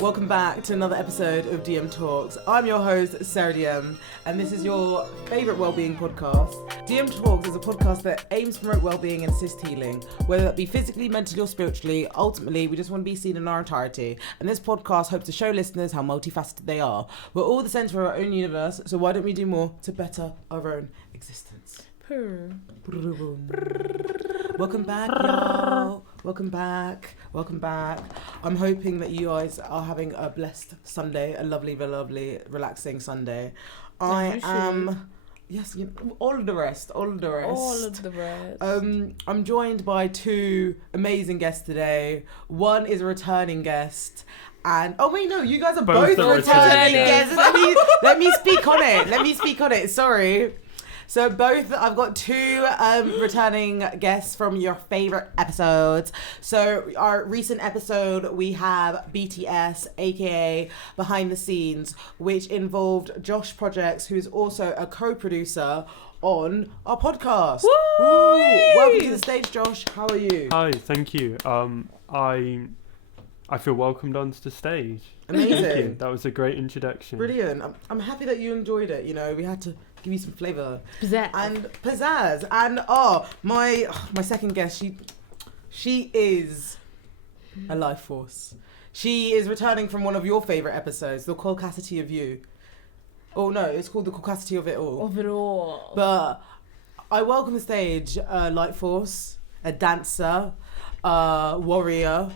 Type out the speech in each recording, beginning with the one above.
Welcome back to another episode of DM Talks. I'm your host, Sarah DM, and this is your favourite wellbeing podcast. DM Talks is a podcast that aims to promote wellbeing and assist healing, whether that be physically, mentally, or spiritually. Ultimately, we just want to be seen in our entirety. And this podcast hopes to show listeners how multifaceted they are. We're all the centre of our own universe, so why don't we do more to better our own existence? Welcome back, y'all. Welcome back. I'm hoping that you guys are having a blessed Sunday, a lovely, relaxing Sunday. I am... Yes, all of the rest. I'm joined by two amazing guests today. One is a returning guest. And you guys are both returning guests. Let me speak on it. Sorry. So I've got two returning guests from your favourite episodes. So our recent episode, we have BTS, aka Behind the Scenes, which involved Josh Projects, who's also a co-producer on our podcast. Woo! Welcome to the stage, Josh. How are you? Hi, thank you. I feel welcomed onto the stage. Amazing. Thank you. That was a great introduction. Brilliant. I'm happy that you enjoyed it. We had to give you some flavour. Pizzazz. And my second guest, she is a life force. She is returning from one of your favourite episodes, The Caucasity of You. Oh no, it's called The Caucasity of It All. But I welcome the stage a light force, a dancer, a warrior,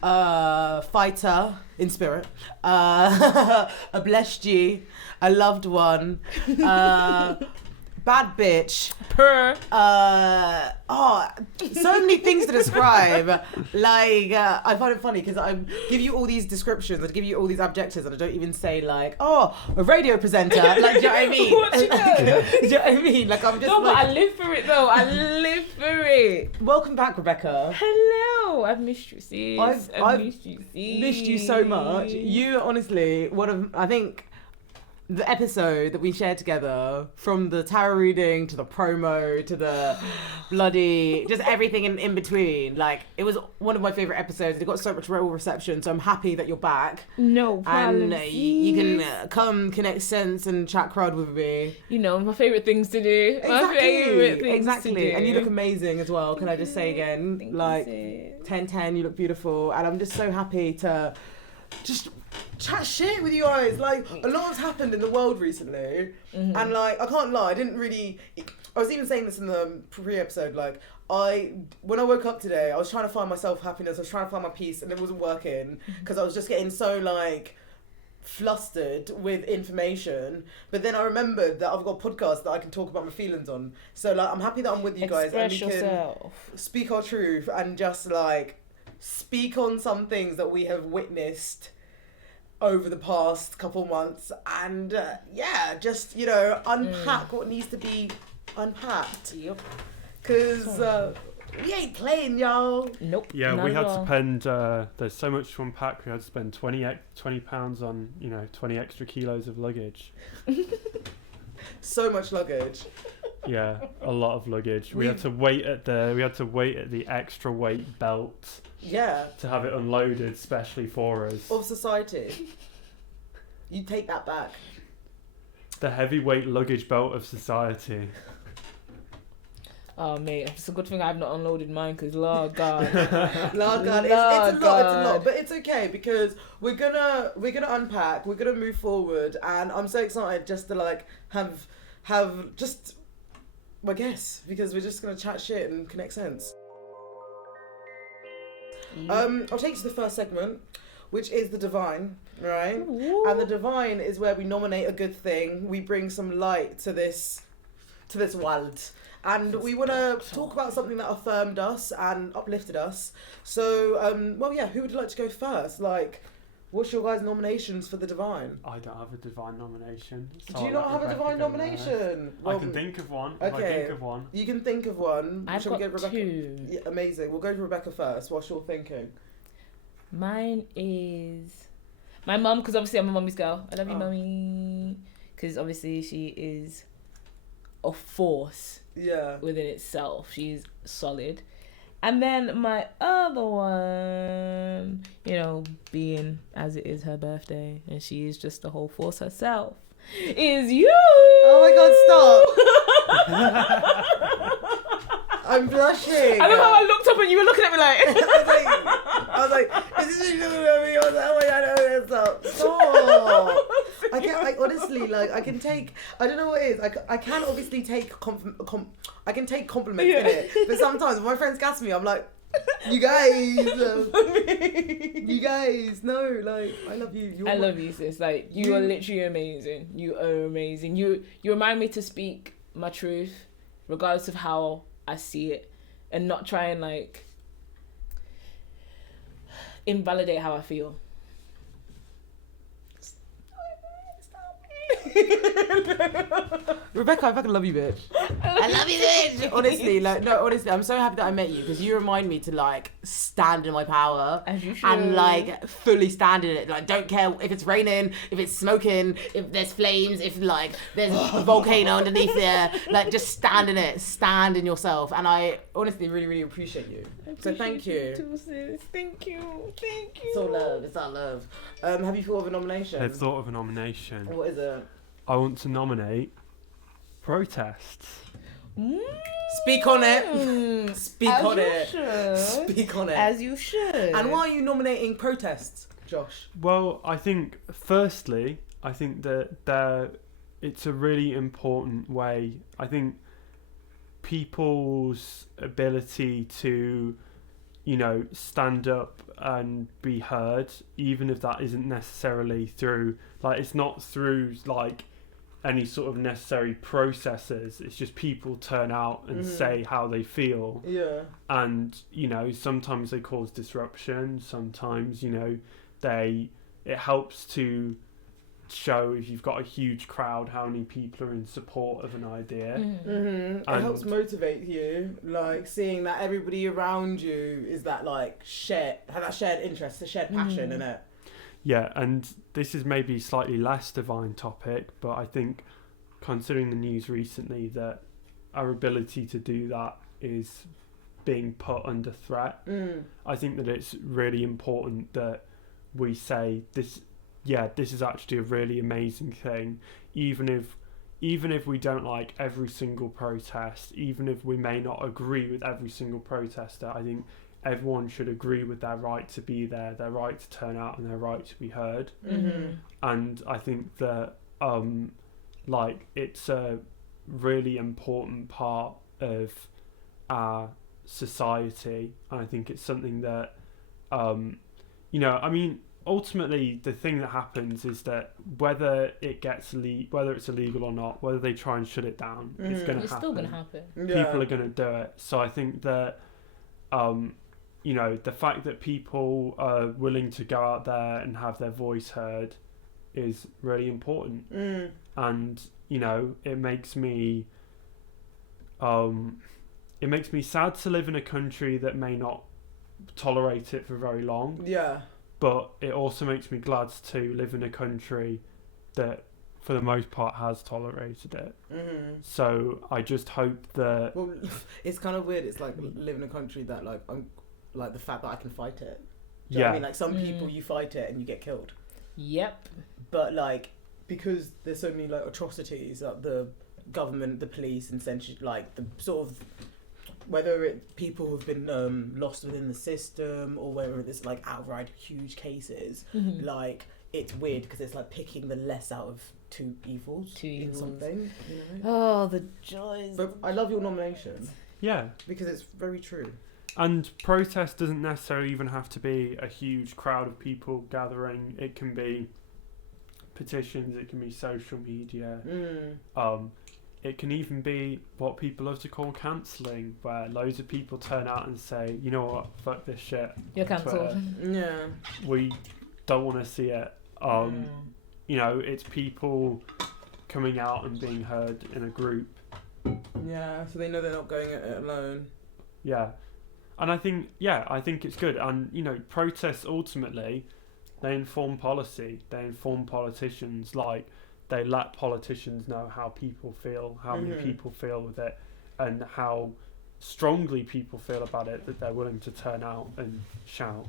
fighter in spirit, a blessed G, a loved one, bad bitch, so many things to describe. I find it funny because I give you all these descriptions, I give you all these adjectives, and I don't even say a radio presenter. Do you know what I mean? What you know? Do you know what I mean? I'm just but I live for it though. I live for it. Welcome back, Rebecca. Hello. I've missed you, sis. I've missed you so much. You honestly, I think the episode that we shared together, from the tarot reading to the promo to the bloody, just everything in between, it was one of my favourite episodes. It got so much reception, so I'm happy that you're back. No problem. And you can come connect sense and chat crowd with me. My favourite things to do. Exactly. And you look amazing as well. Can I just say again, 10/10, you look beautiful, and I'm just so happy to just chat shit with you guys. A lot has happened in the world recently, and I can't lie, I was even saying this in the pre-episode, when I woke up today, I was trying to find myself happiness, I was trying to find my peace, and it wasn't working because I was just getting so flustered with information. But then I remembered that I've got a podcast that I can talk about my feelings on, so I'm happy that I'm with you guys and we can speak our truth and just speak on some things that we have witnessed over the past couple months, and unpack what needs to be unpacked. Yep. Because we ain't playing, y'all. Nope. Yeah, we had to spend, there's so much to unpack, we had to spend £20 on, 20 extra kilos of luggage. So much luggage. Yeah, a lot of luggage. We had to wait at the extra weight belt. Yeah. To have it unloaded, especially for us. Of society. You take that back. The heavyweight luggage belt of society. Oh mate, it's a good thing I've not unloaded mine, because Lord God. It's a lot, but it's okay because we're gonna unpack, we're gonna move forward, and I'm so excited just to have just my guess, because we're just gonna chat shit and connect sense. I'll take you to the first segment, which is the divine, right? Ooh. And the divine is where we nominate a good thing, we bring some light to this world, and we want to talk about something that affirmed us and uplifted us. So, who would you like to go first? What's your guys' nominations for the divine? I don't have a divine nomination. Do you not have a divine nomination? Well, I can think of one. Okay. If I think of one. You can think of one. I've got Rebecca? 2. Yeah, amazing. We'll go to Rebecca first whilst you're thinking. Mine is my mum, because obviously I'm a mummy's girl. I love you, mummy. Because obviously she is a force within itself. She's solid. And then my other one, you know, being as it is her birthday and she is just the whole force herself, is you. Oh my God, stop. I'm blushing. I love how I looked up and you were looking at me like... I was like, is this you looking at me? I was like, oh my God, no, stop. I honestly, like, I can take, I don't know what it is. I can obviously take I can take compliments in it. But sometimes when my friends gas me, I'm like, you guys, no, like, I love you. I love you, sis. Like, you are literally amazing. You are amazing. You remind me to speak my truth, regardless of how I see it, and not try and, like, invalidate how I feel. Rebecca, I fucking love you, bitch. I love you, bitch. Honestly, like, no, honestly, I'm so happy that I met you because you remind me to, like, stand in my power. As you should. And, like, fully stand in it. Like, don't care if it's raining, if it's smoking, if there's flames, if, like, there's a volcano underneath there. Like, just stand in it. Stand in yourself. And I honestly really, really appreciate you. So thank you. Too, sis. Thank you. Thank you. It's all love. It's all love. Have you thought of a nomination? I've thought of a nomination. What is it? I want to nominate protests. Speak on it. Speak on it. Should. Speak on it. As you should. And why are you nominating protests, Josh? Well, I think firstly, that it's a really important way. I think people's ability to, you know, stand up and be heard, even if that isn't necessarily through, like, it's not through, like, any sort of necessary processes. It's just people turn out and say how they feel. Yeah. And, you know, sometimes they cause disruption. Sometimes, you know, it helps to show, if you've got a huge crowd, how many people are in support of an idea. It helps motivate you, like, seeing that everybody around you is that, like, have that shared interest, a shared passion in it. Yeah, and this is maybe a slightly less divine topic, but I think, considering the news recently, that our ability to do that is being put under threat. I think that it's really important that we say this is actually a really amazing thing, even if we don't like every single protest, even if we may not agree with every single protester. I think everyone should agree with their right to be there, their right to turn out, and their right to be heard. And I think that like, it's a really important part of our society, and I think it's something that you know, I mean, ultimately the thing that happens is that whether it's illegal or not, whether they try and shut it down, it's still going to happen. People are going to do it. So I think that you know, the fact that people are willing to go out there and have their voice heard is really important. And, you know, it makes me sad to live in a country that may not tolerate it for very long. Yeah. But it also makes me glad to live in a country that, for the most part, has tolerated it. So I just hope that... Well, it's kind of weird. It's like live in a country that, like, I'm like the fact that I can fight it. Do you know what I mean? Like, some people, you fight it and you get killed. Yep. But, like, because there's so many, like, atrocities that the government, the police, and essentially, like, the sort of, whether it people who've been lost within the system, or whether it's, like, outright huge cases, like, it's weird because it's, like, picking the less out of two evils. In something, you know? Oh, the joys. But I love your nomination. Yeah. Because it's very true. And protest doesn't necessarily even have to be a huge crowd of people gathering. It can be petitions, it can be social media. It can even be what people love to call cancelling, where loads of people turn out and say, you know what, fuck this shit. You're cancelled. Yeah. We don't want to see it. You know, it's people coming out and being heard in a group. Yeah, so they know they're not going it alone. Yeah. And I think it's good. And, you know, protests ultimately, they inform policy. They inform politicians. Like, they let politicians know how people feel, how many people feel with it, and how strongly people feel about it, that they're willing to turn out and shout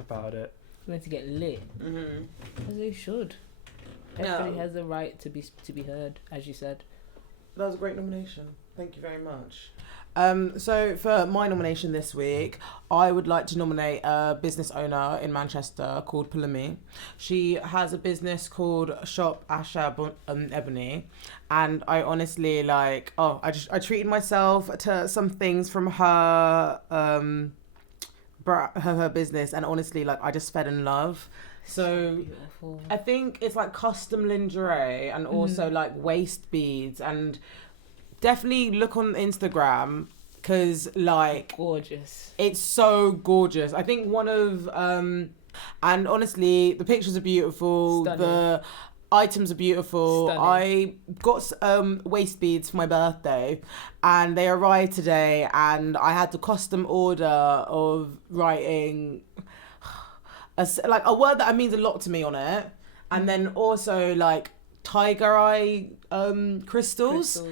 about it. Willing to get lit. As they should. Everybody has the right to be heard, as you said. That was a great nomination. Thank you very much. So for my nomination this week, I would like to nominate a business owner in Manchester called Palumi. She has a business called Shop Asha Ebony, and I honestly I treated myself to some things from her her business, and honestly I just fell in love. So beautiful. I think it's custom lingerie and also waist beads, and definitely look on Instagram because gorgeous. It's so gorgeous. I think one of and honestly the pictures are beautiful. Stunning. The items are beautiful. Stunning. I got waist beads for my birthday and they arrived today, and I had to custom order of writing a word that means a lot to me on it, and then also tiger eye crystals,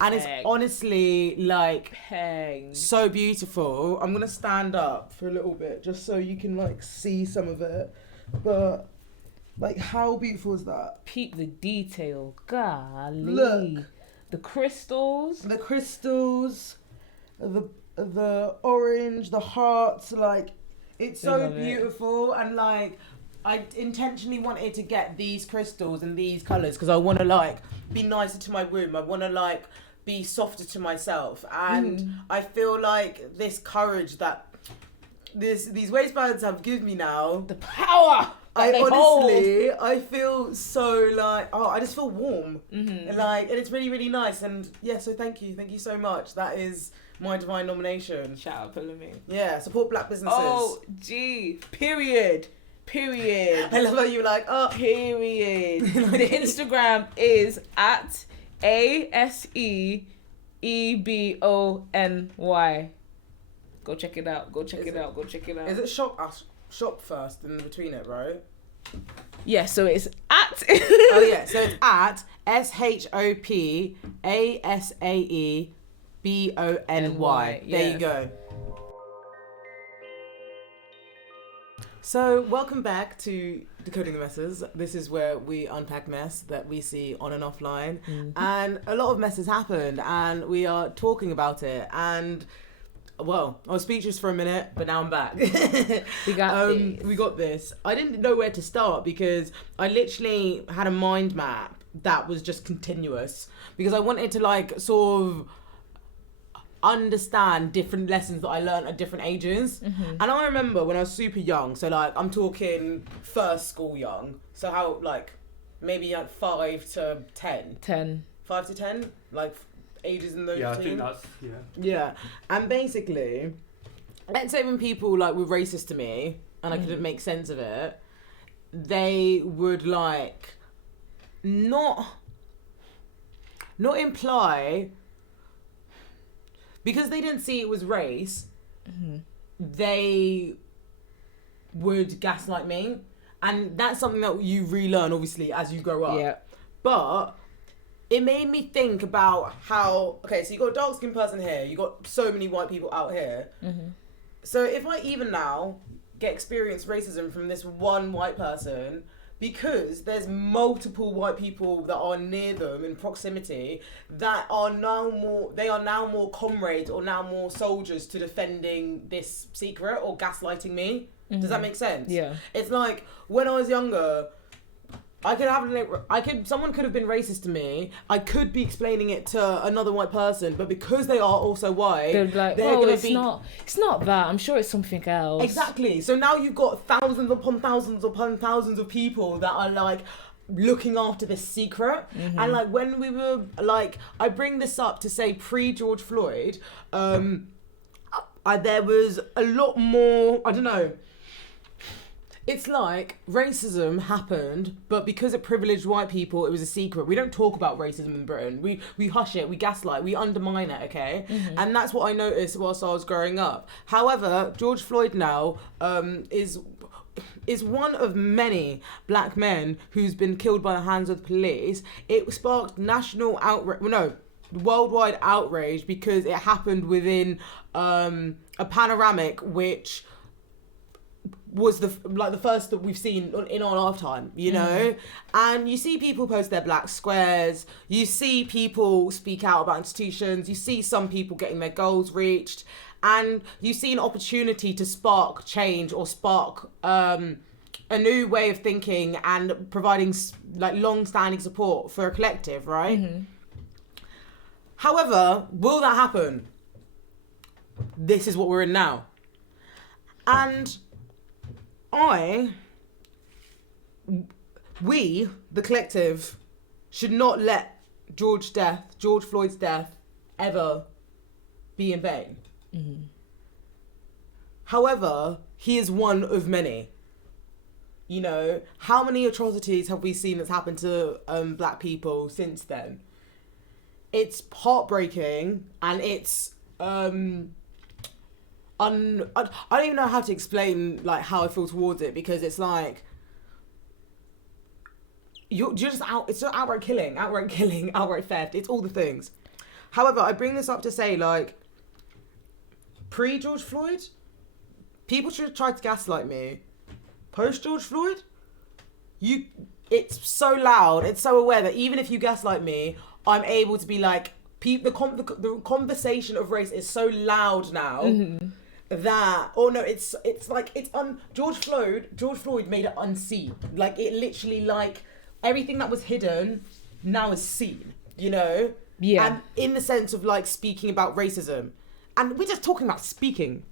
and it's honestly so beautiful. I'm gonna stand up for a little bit just so you can see some of it, but how beautiful is that? Peep the detail, golly. Look, the crystals, the orange, the hearts, it's so beautiful. And I intentionally wanted to get these crystals and these colours because I want to be nicer to my room. I want to be softer to myself, and I feel this courage that these waistbands have given me now, the power. I feel so I just feel warm, and it's really, really nice. And yeah, so thank you so much. That is my divine nomination. Shout out Palumi. Yeah, support black businesses. Oh, gee. Period. I love how you period. The Instagram is at ASEEBONY. Go check it out. Go check it out. Is it shop first in between it, right? Yeah, so it's at oh yeah, so it's at SHOPASAEBONY. There you go. So welcome back to Decoding the Messes. This is where we unpack mess that we see on and offline. And a lot of mess has happened and we are talking about it. And well, I was speechless for a minute, but now I'm back. We got this. I didn't know where to start because I literally had a mind map that was just continuous because I wanted to sort of understand different lessons that I learned at different ages. And I remember when I was super young, so I'm talking first school young, so how maybe 5 to 10 5 to 10 ages in those I between. think that's yeah. And basically, let's say when people were racist to me and I couldn't make sense of it, they would not imply, because they didn't see it was race, they would gaslight me. And that's something that you relearn, obviously, as you grow up. Yeah. But it made me think about how, okay, so you got a dark-skinned person here, you got so many white people out here. So if I even now experience racism from this one white person, because there's multiple white people that are near them in proximity that are now more comrades or now more soldiers to defending this secret or gaslighting me. Does that make sense? Yeah. It's when I was younger, someone could have been racist to me. I could be explaining it to another white person, but because they are also white, they're gonna be. It's not that. I'm sure it's something else. Exactly. So now you've got thousands upon thousands upon thousands of people that are looking after this secret. And when we were I bring this up to say pre-George Floyd, there was a lot more. I don't know. It's racism happened, but because it privileged white people, it was a secret. We don't talk about racism in Britain. We hush it, we gaslight, we undermine it, okay? And that's what I noticed whilst I was growing up. However, George Floyd now is one of many black men who's been killed by the hands of the police. It sparked national outrage. No, worldwide outrage because it happened within a panoramic which was the first that we've seen in our lifetime, you know? And you see people post their black squares, you see people speak out about institutions, you see some people getting their goals reached, and you see an opportunity to spark change or spark a new way of thinking and providing like long-standing support for a collective, right? However, will that happen? This is what we're in now. And we, the collective, should not let George Floyd's death, ever be in vain. However, he is one of many. You know, how many atrocities have we seen that's happened to black people since then? It's heartbreaking, and it's I don't even know how to explain like how I feel towards it, because it's like you're just out. It's just outright killing, outright theft. It's all the things. However, I bring this up to say, like, pre George Floyd, people should have tried to gaslight me. Post George Floyd, it's so loud, it's so aware that even if you gaslight me, I'm able to be like, the conversation of race is so loud now that, George Floyd made it unseen. Like, it literally, like, everything that was hidden now is seen, you know? Yeah. And in the sense of, like, speaking about racism. And we're just talking about speaking.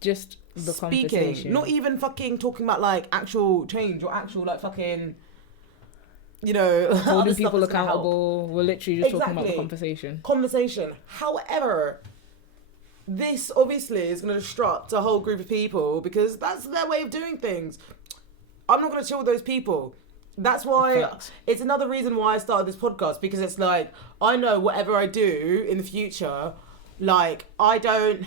Just the conversation. Not even fucking talking about, like, actual change or actual, like, fucking, you know, holding people accountable. We're literally just talking about the conversation. However, this obviously is going to disrupt a whole group of people because that's their way of doing things. I'm not going to chill with those people. That's why it's another reason why I started this podcast, because it's like, I know whatever I do in the future, like, I don't...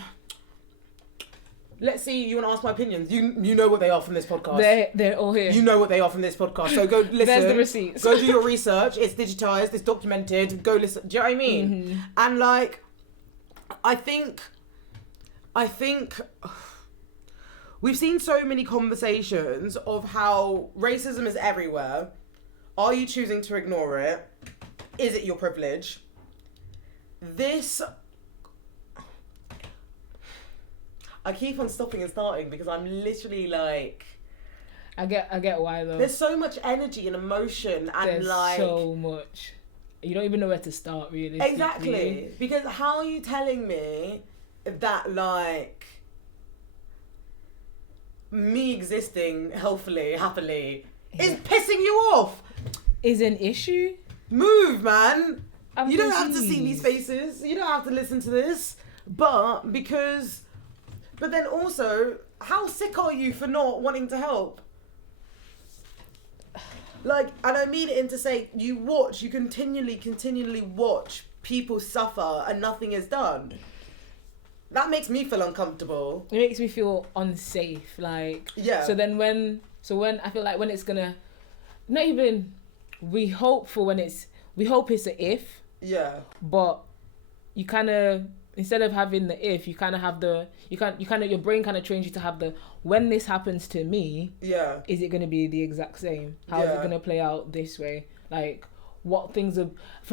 Let's see, you want to ask my opinions. You know what they are from this podcast. They're all here. You know what they are from this podcast. So go listen. There's the receipts. Go do your research. It's digitized. It's documented. Go listen. Do you know what I mean? And like, I think we've seen so many conversations of how racism is everywhere. Are you choosing to ignore it? Is it your privilege? I keep on stopping and starting because I'm literally like... I get why though. There's so much energy and emotion and there's like... so much. You don't even know where to start, really. Exactly. Because how are you telling me that, like, me existing healthily, happily, is pissing you off? Is an issue? Move, man. You don't have to confused. see these faces. You don't have to listen to this. But then also, how sick are you for not wanting to help? Like, and I mean it in to say, you continually watch people suffer and nothing is done. That makes me feel uncomfortable. It makes me feel unsafe. Like, yeah. So when I feel like when it's gonna, not even, we hope it's a if. Yeah. But you kind of, instead of having the if, you kind of have your brain kind of trains you to have the, when this happens to me, yeah, is it going to be the exact same? How is it going to play out this way? Like, for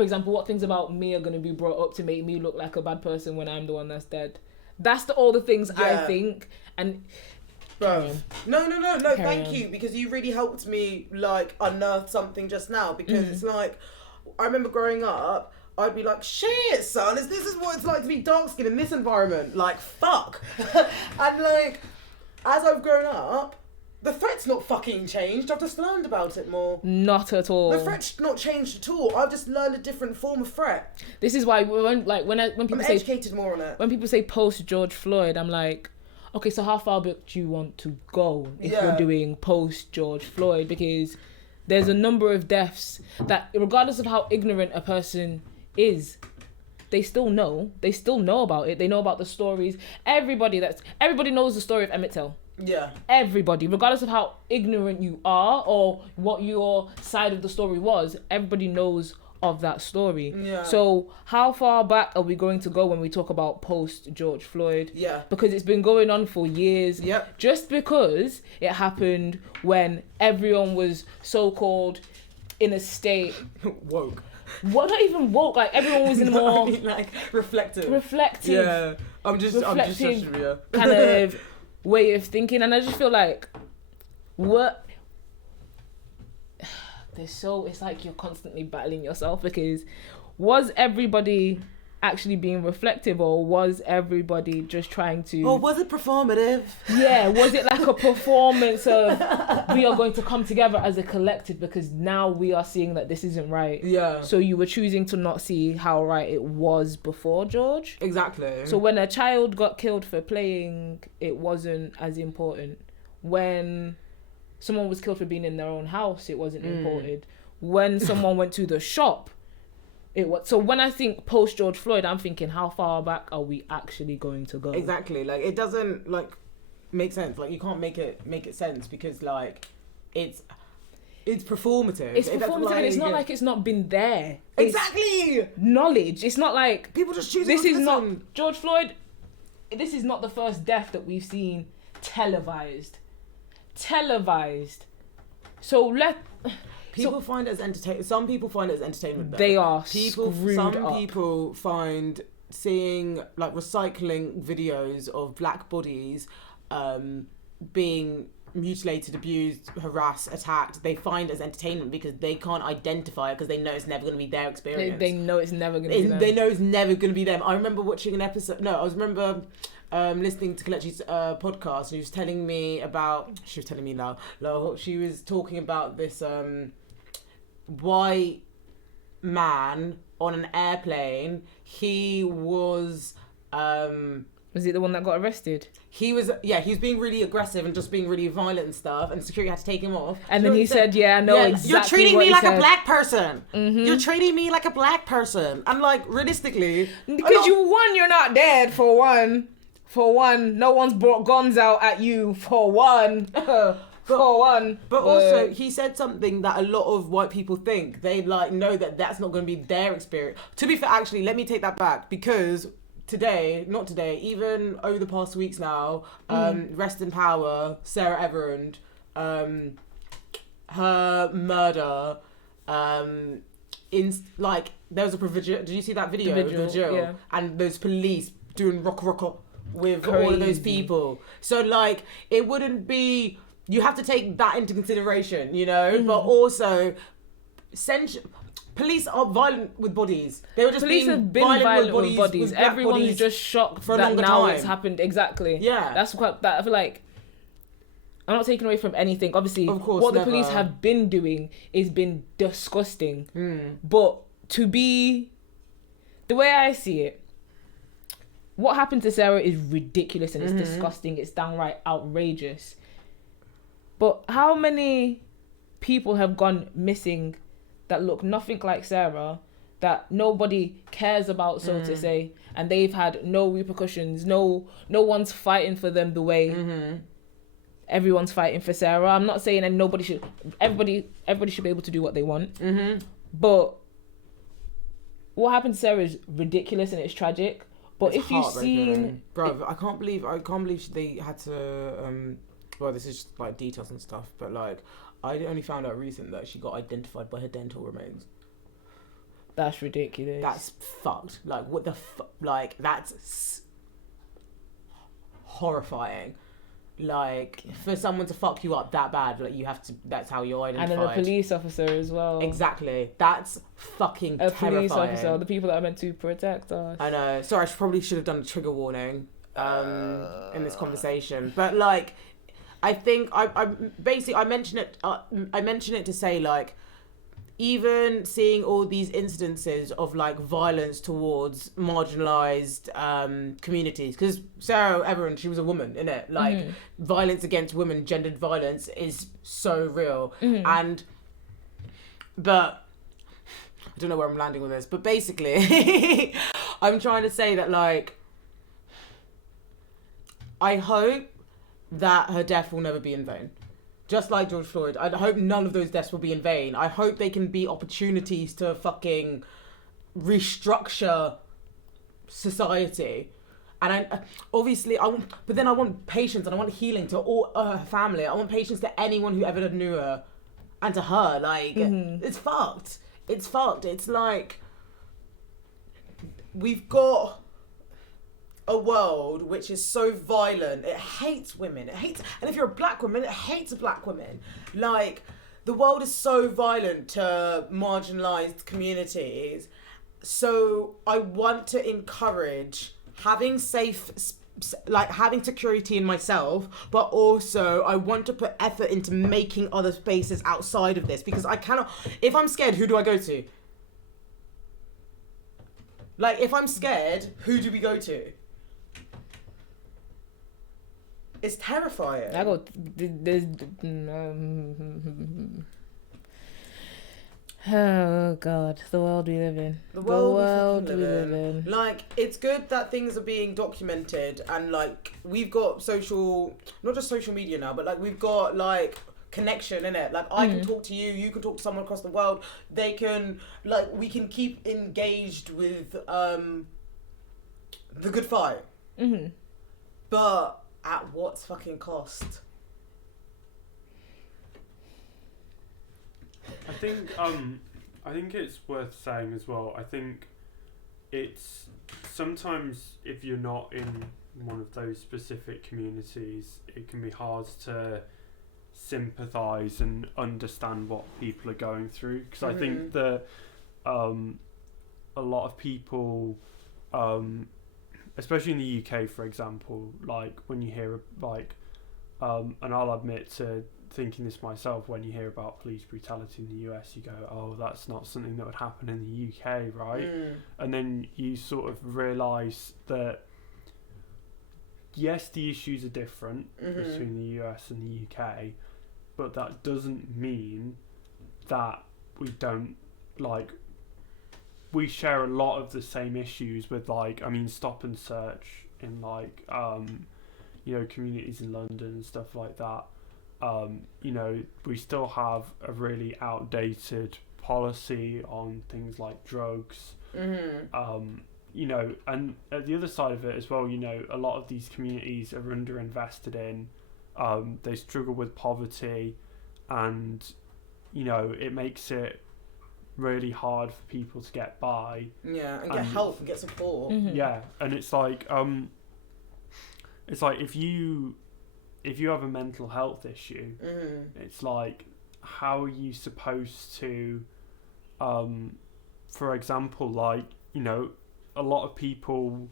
example, what things about me are going to be brought up to make me look like a bad person when I'm the one that's dead? That's all the things I think. And bro, no, thank you, because you really helped me, like, unearth something just now, because it's like, I remember growing up, I'd be like, shit, son, this is what it's like to be dark-skinned in this environment. Like, fuck. And, like, as I've grown up, the threat's not fucking changed. I've just learned about it more. Not at all. The threat's not changed at all. I've just learned a different form of threat. This is why when people say... I'm educated more on it. When people say post-George Floyd, I'm like, okay, so how far back do you want to go if you're doing post-George Floyd? Because there's a number of deaths that, regardless of how ignorant a person is, they still know about it. They know about the stories. Everybody knows the story of Emmett Till. Yeah. Everybody, regardless of how ignorant you are or what your side of the story was, everybody knows of that story. Yeah. So how far back are we going to go when we talk about post George Floyd? Yeah. Because it's been going on for years. Yep. Just because it happened when everyone was so-called in a state Woke. Well, not even woke. Like everyone was in more I mean, like reflective. reflective. Yeah. I'm just Reflective judging you. kind of way of thinking, and I just feel like what it's like you're constantly battling yourself, because was everybody actually being reflective, or was everybody just trying to, or was it performative? Yeah, was it like a performance of we are going to come together as a collective because now we are seeing that this isn't right? Yeah. So you were choosing to not see how right it was before George? Exactly. So when a child got killed for playing, it wasn't as important. When someone was killed for being in their own house, it wasn't important. When someone went to the shop, it was. So when I think post George Floyd, I'm thinking, how far back are we actually going to go? Exactly. Like it doesn't like make sense. Like you can't make it sense because like it's performative. It's performative, and it's not like it's not been there. Exactly. It's knowledge. It's not like people just choose. This is not George Floyd. This is not the first death that we've seen televised. So people find it as entertainment. Some people find it as entertainment. Though. They are People find seeing like recycling videos of black bodies being mutilated, abused, harassed, attacked. They find it as entertainment because they can't identify it because they know it's never going to be their experience. They know it's never going to be them. They know it's never going to be them. I remember watching an episode. No, I remember listening to Kelechi's podcast, and she was telling me now. She was talking about this white man on an airplane. He was it the one that got arrested? He was being really aggressive and just being really violent and stuff, and security had to take him off. And then he said, "Yeah, I know exactly you're treating what me like said. a black person. Mm-hmm. You're treating me like a black person." I'm like, realistically, because you're not dead for one. No one's brought guns out at you for one. But also, he said something that a lot of white people think. They like know that that's not going to be their experience. To be fair, actually, let me take that back, because even over the past weeks now, rest in power, Sarah Everard, her murder, there was a provision. Did you see that video? The vigil, yeah. And those police doing rock with all of those people. So like, it wouldn't be. You have to take that into consideration, you know. But also, police are violent with bodies. They were just police have been violent with bodies. Everyone's just shocked for that now it's happened. Exactly. Yeah. That's quite. That I feel like. I'm not taking away from anything. Obviously, of course, what never. The police have been doing is been disgusting. But to be, the way I see it, what happened to Sarah is ridiculous and it's disgusting. It's downright outrageous. But how many people have gone missing that look nothing like Sarah, that nobody cares about, so to say, and they've had no repercussions, no one's fighting for them the way everyone's fighting for Sarah. I'm not saying that everybody should be able to do what they want, but what happened to Sarah is ridiculous and it's tragic. But if you've seen, bro, I can't believe they had to. Well, this is just like details and stuff, but like I only found out recently that she got identified by her dental remains. That's ridiculous. That's fucked. Like what the like that's horrifying. Like for someone to fuck you up that bad, like you have to. That's how you're identified. And then a police officer as well. Exactly. That's fucking terrifying. Police officer, the people that are meant to protect us. I know. Sorry, I probably should have done a trigger warning in this conversation, but like. I think I mention it. I mention it to say like, even seeing all these instances of like violence towards marginalized communities, because Sarah Everard, she was a woman, innit? Like violence against women, gendered violence is so real, but I don't know where I'm landing with this, but basically, I'm trying to say that like, I hope that her death will never be in vain. just like George Floyd. I hope none of those deaths will be in vain. I hope they can be opportunities to fucking restructure society. And I want patience and I want healing to all her family. I want patience to anyone who ever knew her, and to her. Like, it's fucked. It's fucked. It's like we've got a world which is so violent. It hates women. And if you're a black woman, it hates black women. Like, the world is so violent to marginalized communities. So I want to encourage having having security in myself, but also I want to put effort into making other spaces outside of this, because I cannot. If I'm scared, who do I go to? Like, if I'm scared, who do we go to? It's terrifying. Oh God, the world we live in. The world we live in. Like, it's good that things are being documented, and like we've got not just social media now, but like we've got like connection in it. Like, I can talk to you, you can talk to someone across the world. They can, like, we can keep engaged with the good fight. But at what fucking cost? I think it's worth saying as well. I think it's sometimes, if you're not in one of those specific communities, it can be hard to sympathise and understand what people are going through. Because I think that a lot of people, especially in the UK, for example, like when you hear like, and I'll admit to thinking this myself, when you hear about police brutality in the US, you go, oh, that's not something that would happen in the UK, right? And then you sort of realise that yes, the issues are different between the US and the UK, but that doesn't mean that we don't, like, we share a lot of the same issues with, like, I mean, stop and search in, like, you know, communities in London and stuff like that. You know, we still have a really outdated policy on things like drugs. You know, and at the other side of it as well, you know, a lot of these communities are underinvested in. They struggle with poverty, and, you know, it makes it really hard for people to get by. Yeah, and get help and get support. Yeah, and it's like if you have a mental health issue, it's like, how are you supposed to, for example, like, you know, a lot of people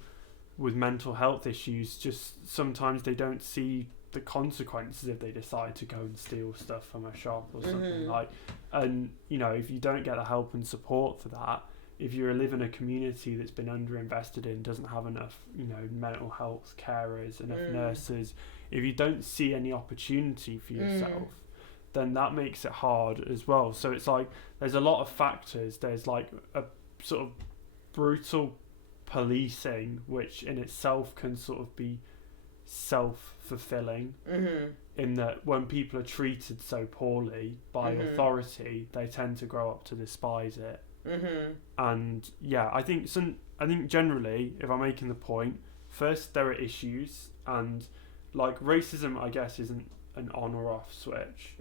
with mental health issues, just sometimes they don't see the consequences if they decide to go and steal stuff from a shop or something, like, and, you know, if you don't get the help and support for that, if you live in a community that's been underinvested in, doesn't have enough, you know, mental health carers, enough nurses, if you don't see any opportunity for yourself, then that makes it hard as well. So it's like, there's a lot of factors. There's like a sort of brutal policing, which in itself can sort of be self-fulfilling, in that when people are treated so poorly by authority, they tend to grow up to despise it. And yeah, I think generally, if I'm making the point, first there are issues, and like racism, I guess, isn't an on or off switch.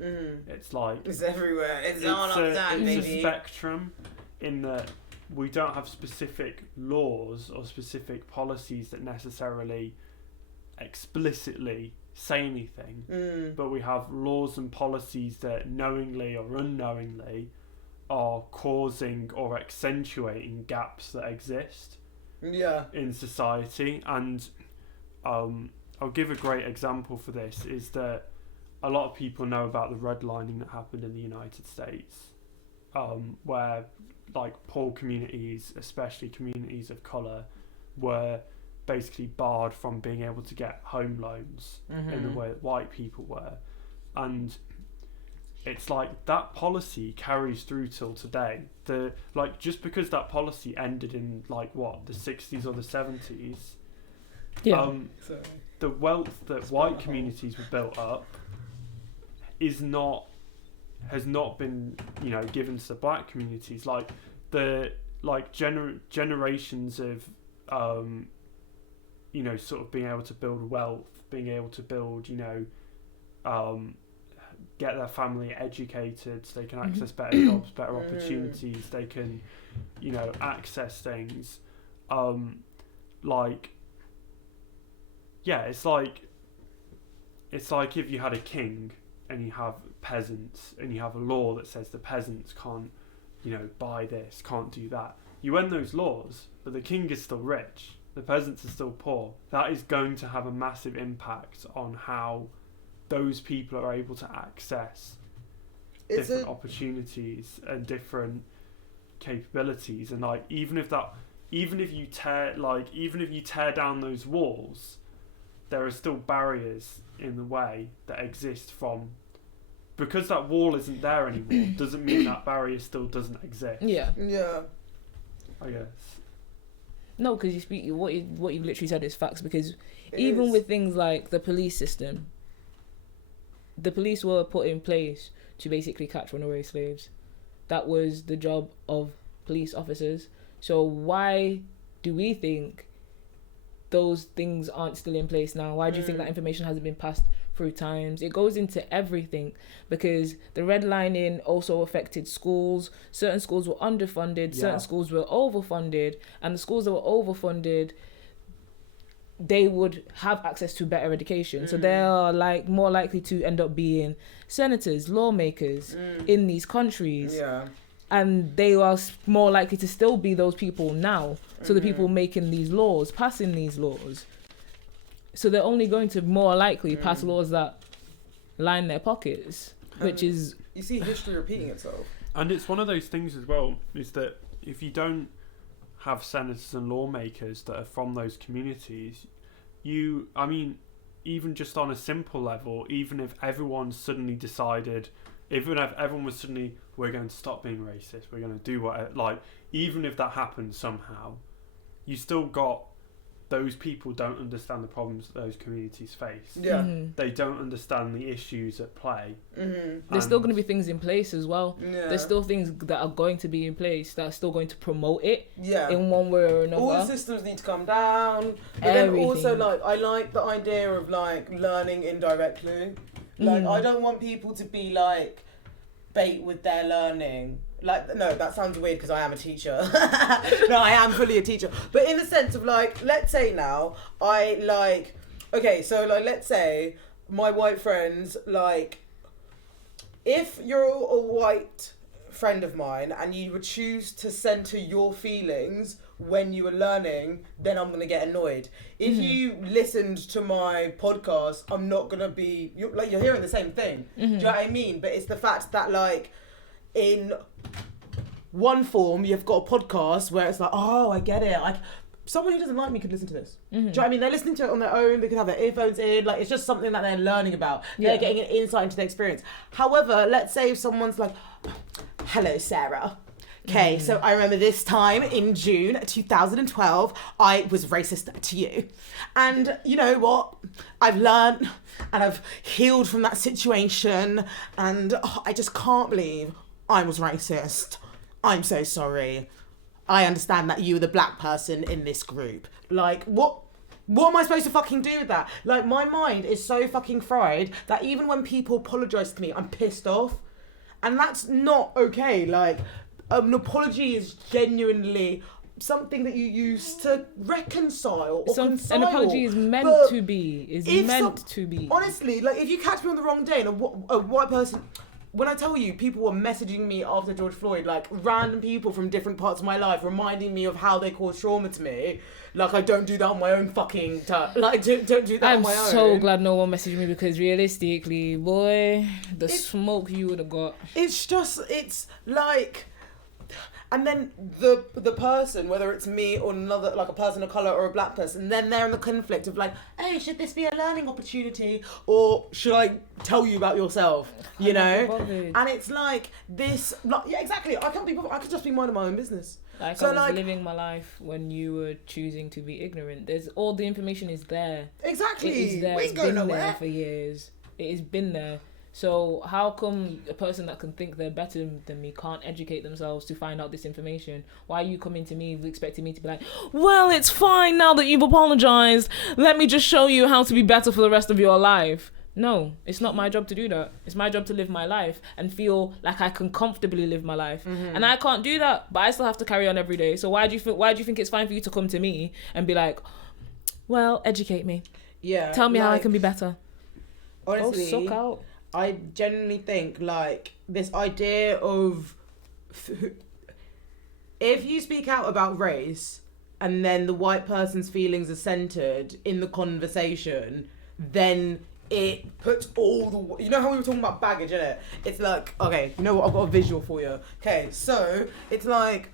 It's like, it's everywhere. It's on all the time, baby. It's a spectrum, in that we don't have specific laws or specific policies that necessarily explicitly say anything, but we have laws and policies that knowingly or unknowingly are causing or accentuating gaps that exist in society. And I'll give a great example for this, is that a lot of people know about the redlining that happened in the United States, where like poor communities, especially communities of colour, were basically barred from being able to get home loans in the way that white people were. And it's like, that policy carries through till today. Just because that policy ended in like what, the 60s or the 70s, the wealth that white communities were built up has not been, given to the black communities. Like generations of sort of being able to build wealth, being able to build, get their family educated so they can access better jobs, better opportunities, they can, access things. It's like if you had a king and you have peasants and you have a law that says the peasants can't, buy this, can't do that. You end those laws, but the king is still rich. The peasants are still poor. That is going to have a massive impact on how those people are able to access different opportunities and different capabilities. And like, even if you tear down those walls, there are still barriers in the way that exist because that wall isn't there anymore. Doesn't mean that barrier still doesn't exist. Yeah. I guess. No, because what you've literally said is facts. Because even with things like the police system, the police were put in place to basically catch runaway slaves. That was the job of police officers. So why do we think those things aren't still in place now? Why do you think that information hasn't been passed through times? It goes into everything, because the redlining also affected schools. Certain schools were underfunded, certain schools were overfunded, and the schools that were overfunded, they would have access to better education. So they are like more likely to end up being senators, lawmakers in these countries. Yeah. And they are more likely to still be those people now. So the people making these laws, passing these laws. So they're only going to more likely pass laws that line their pockets, which is... You see history repeating itself. And it's one of those things as well, is that if you don't have senators and lawmakers that are from those communities, even just on a simple level, even if everyone suddenly decided... Even if everyone was suddenly, we're going to stop being racist, we're going to do even if that happened somehow, you still got those people don't understand the problems that those communities face. Yeah. They don't understand the issues at play. There's still going to be things in place as well. Yeah. There's still things that are going to be in place that are still going to promote it in one way or another. All the systems need to come down. But then also, I like the idea of, learning indirectly. I don't want people to be, bait with their learning. No, that sounds weird because I am a teacher. No, I am fully a teacher. But in the sense of, let's say now, let's say my white friends, if you're a white friend of mine and you would choose to center your feelings when you were learning, then I'm gonna get annoyed. If you listened to my podcast, I'm not gonna be you're hearing the same thing. Do you know what I mean? But it's the fact that in one form you've got a podcast where it's I get it. Someone who doesn't like me could listen to this. Do you know what I mean? They're listening to it on their own. They could have their earphones in. It's just something that they're learning about. They're getting an insight into the experience. However, let's say if someone's hello, Sarah. Okay, so I remember this time in June 2012, I was racist to you. And you know what? I've learned and I've healed from that situation. And I just can't believe I was racist. I'm so sorry. I understand that you were the black person in this group. What am I supposed to fucking do with that? My mind is so fucking fried that even when people apologise to me, I'm pissed off. And that's not okay. An apology is genuinely something that you use to reconcile or console. An apology is meant to be. Honestly, if you catch me on the wrong day and a white person... When I tell you, people were messaging me after George Floyd, random people from different parts of my life, reminding me of how they caused trauma to me. I don't do that on my own fucking don't do that on my own. I'm so glad no one messaged me, because realistically, boy, smoke you would have got. It's just, and then the person, whether it's me or another, a person of colour or a black person, then they're in the conflict of hey, should this be a learning opportunity or should I tell you about yourself? You know? And it's this, yeah, exactly. I could just be minding my own business. I was living my life when you were choosing to be ignorant. All the information is there. Exactly. It is there. It's been there for years. It has been there. So how come a person that can think they're better than me can't educate themselves to find out this information? Why are you coming to me expecting me to be like, well, it's fine now that you've apologized. Let me just show you how to be better for the rest of your life. No, it's not my job to do that. It's my job to live my life and feel like I can comfortably live my life. And I can't do that, but I still have to carry on every day. So why do you think it's fine for you to come to me and be like, well, educate me. Yeah. Tell me how I can be better. Honestly, suck out. I genuinely think like this idea of if you speak out about race and then the white person's feelings are centered in the conversation, then it puts all the... You know how we were talking about baggage, innit? It's like, okay, you know what? I've got a visual for you. Okay, so it's like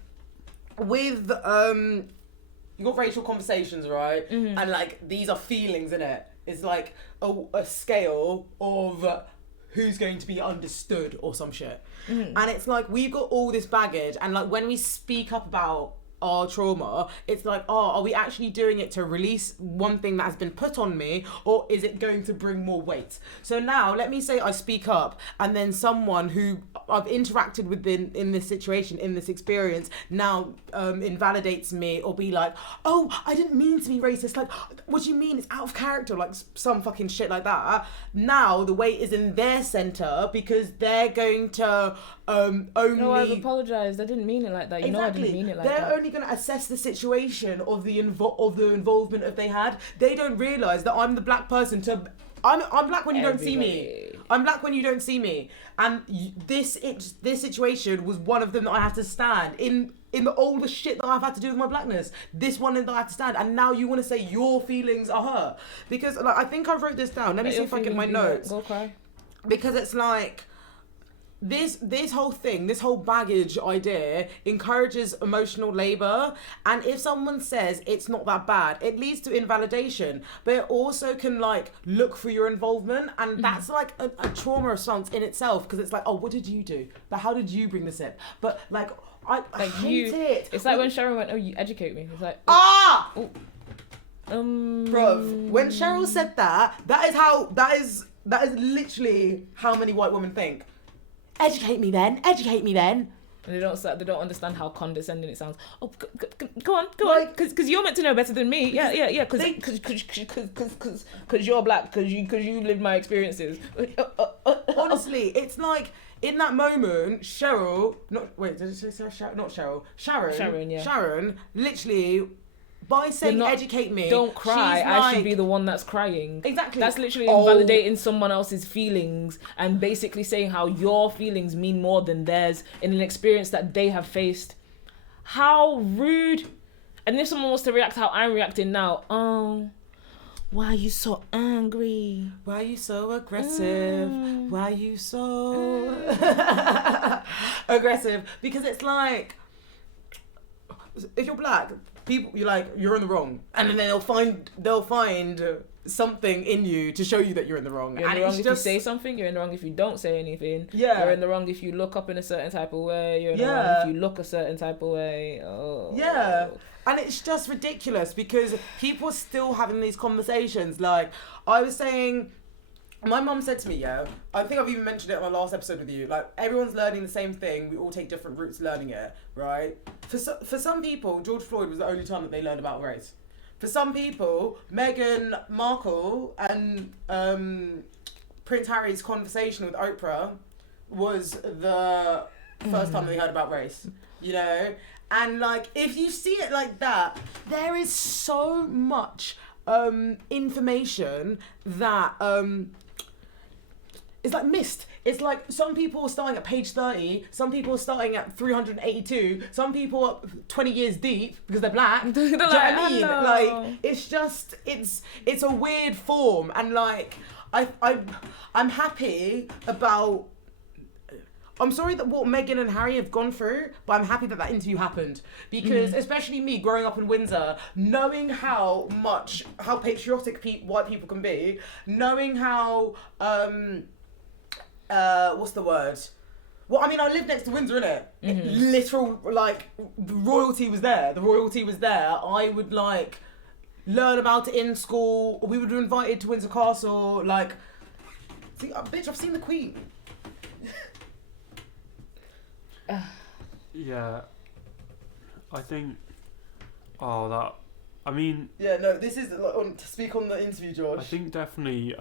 with... you got racial conversations, right? And like these are feelings, innit? It's like a scale of who's going to be understood or some shit. And it's like we've got all this baggage, and like when we speak up about our trauma, it's like, oh, are we actually doing it to release one thing that has been put on me, or is it going to bring more weight? So now let me say I speak up, and then someone who I've interacted with in this situation, in this experience, now invalidates me or be like, oh, I didn't mean to be racist, like, what do you mean, it's out of character, like some fucking shit like that. Now the weight is in their center because they're going to only... No, I've apologized, I didn't mean it like that. You know I didn't mean it like that. They're only going to assess the situation of the involvement if they had. They don't realise that I'm the black person to... I'm black when you don't see me. I'm black when you don't see me. And this situation was one of them that I had to stand in all the shit that I've had to do with my blackness. This one that I had to stand. And now you want to say your feelings are her. Because like, I think I wrote this down. Let me see if I get my notes. Go cry. Because it's like... This whole thing, this whole baggage idea encourages emotional labour, and if someone says it's not that bad, it leads to invalidation, but it also can like look for your involvement, and that's like a trauma response in itself, because it's like, oh, what did you do? But how did you bring this in? But like, I hate it. It's like when Sharon went, oh, you educate me. It's like, bruv, when Cheryl said that is literally how many white women think. Educate me then. And they don't understand how condescending it sounds. Oh, go on, because you're meant to know better than me. Yeah, because you're black, because you lived my experiences. Honestly, it's like in that moment, Sharon, literally. By saying educate me, don't cry, I should be the one that's crying. Exactly. That's literally invalidating someone else's feelings and basically saying how your feelings mean more than theirs in an experience that they have faced. How rude. And if someone was to react how I'm reacting now, oh, why are you so angry? Why are you so aggressive? Why are you so aggressive? Because it's like, if you're black, people, you're in the wrong, and then they'll find something in you to show you that you're in the wrong. You're in the wrong if you say something. You're in the wrong if you don't say anything. Yeah. You're in the wrong if you look up in a certain type of way. You're in the wrong if you look a certain type of way. Oh. Yeah. And it's just ridiculous because people are still having these conversations. Like I was saying, my mum said to me, I think I've even mentioned it on my last episode with you, like everyone's learning the same thing, we all take different routes learning it, right? For some people, George Floyd was the only time that they learned about race. For some people, Meghan Markle and Prince Harry's conversation with Oprah was the first time they heard about race, you know? And like, if you see it like that, there is so much information that it's like missed. It's like some people are starting at page 30, some people are starting at 382, some people are 20 years deep because they're black. Do you know what I mean? Like, it's just, it's a weird form, and like, I'm happy about, I'm sorry that what Meghan and Harry have gone through, but I'm happy that interview happened. Because especially me growing up in Windsor, knowing how patriotic white people can be, knowing how, what's the word? Well, I mean, I lived next to Windsor, innit? Literal, like, the royalty was there. I would, like, learn about it in school. We would be invited to Windsor Castle, like, See, bitch, I've seen the Queen. Yeah, I think. Oh, that. I mean. Yeah, no. This is to speak on the interview, George. I think definitely.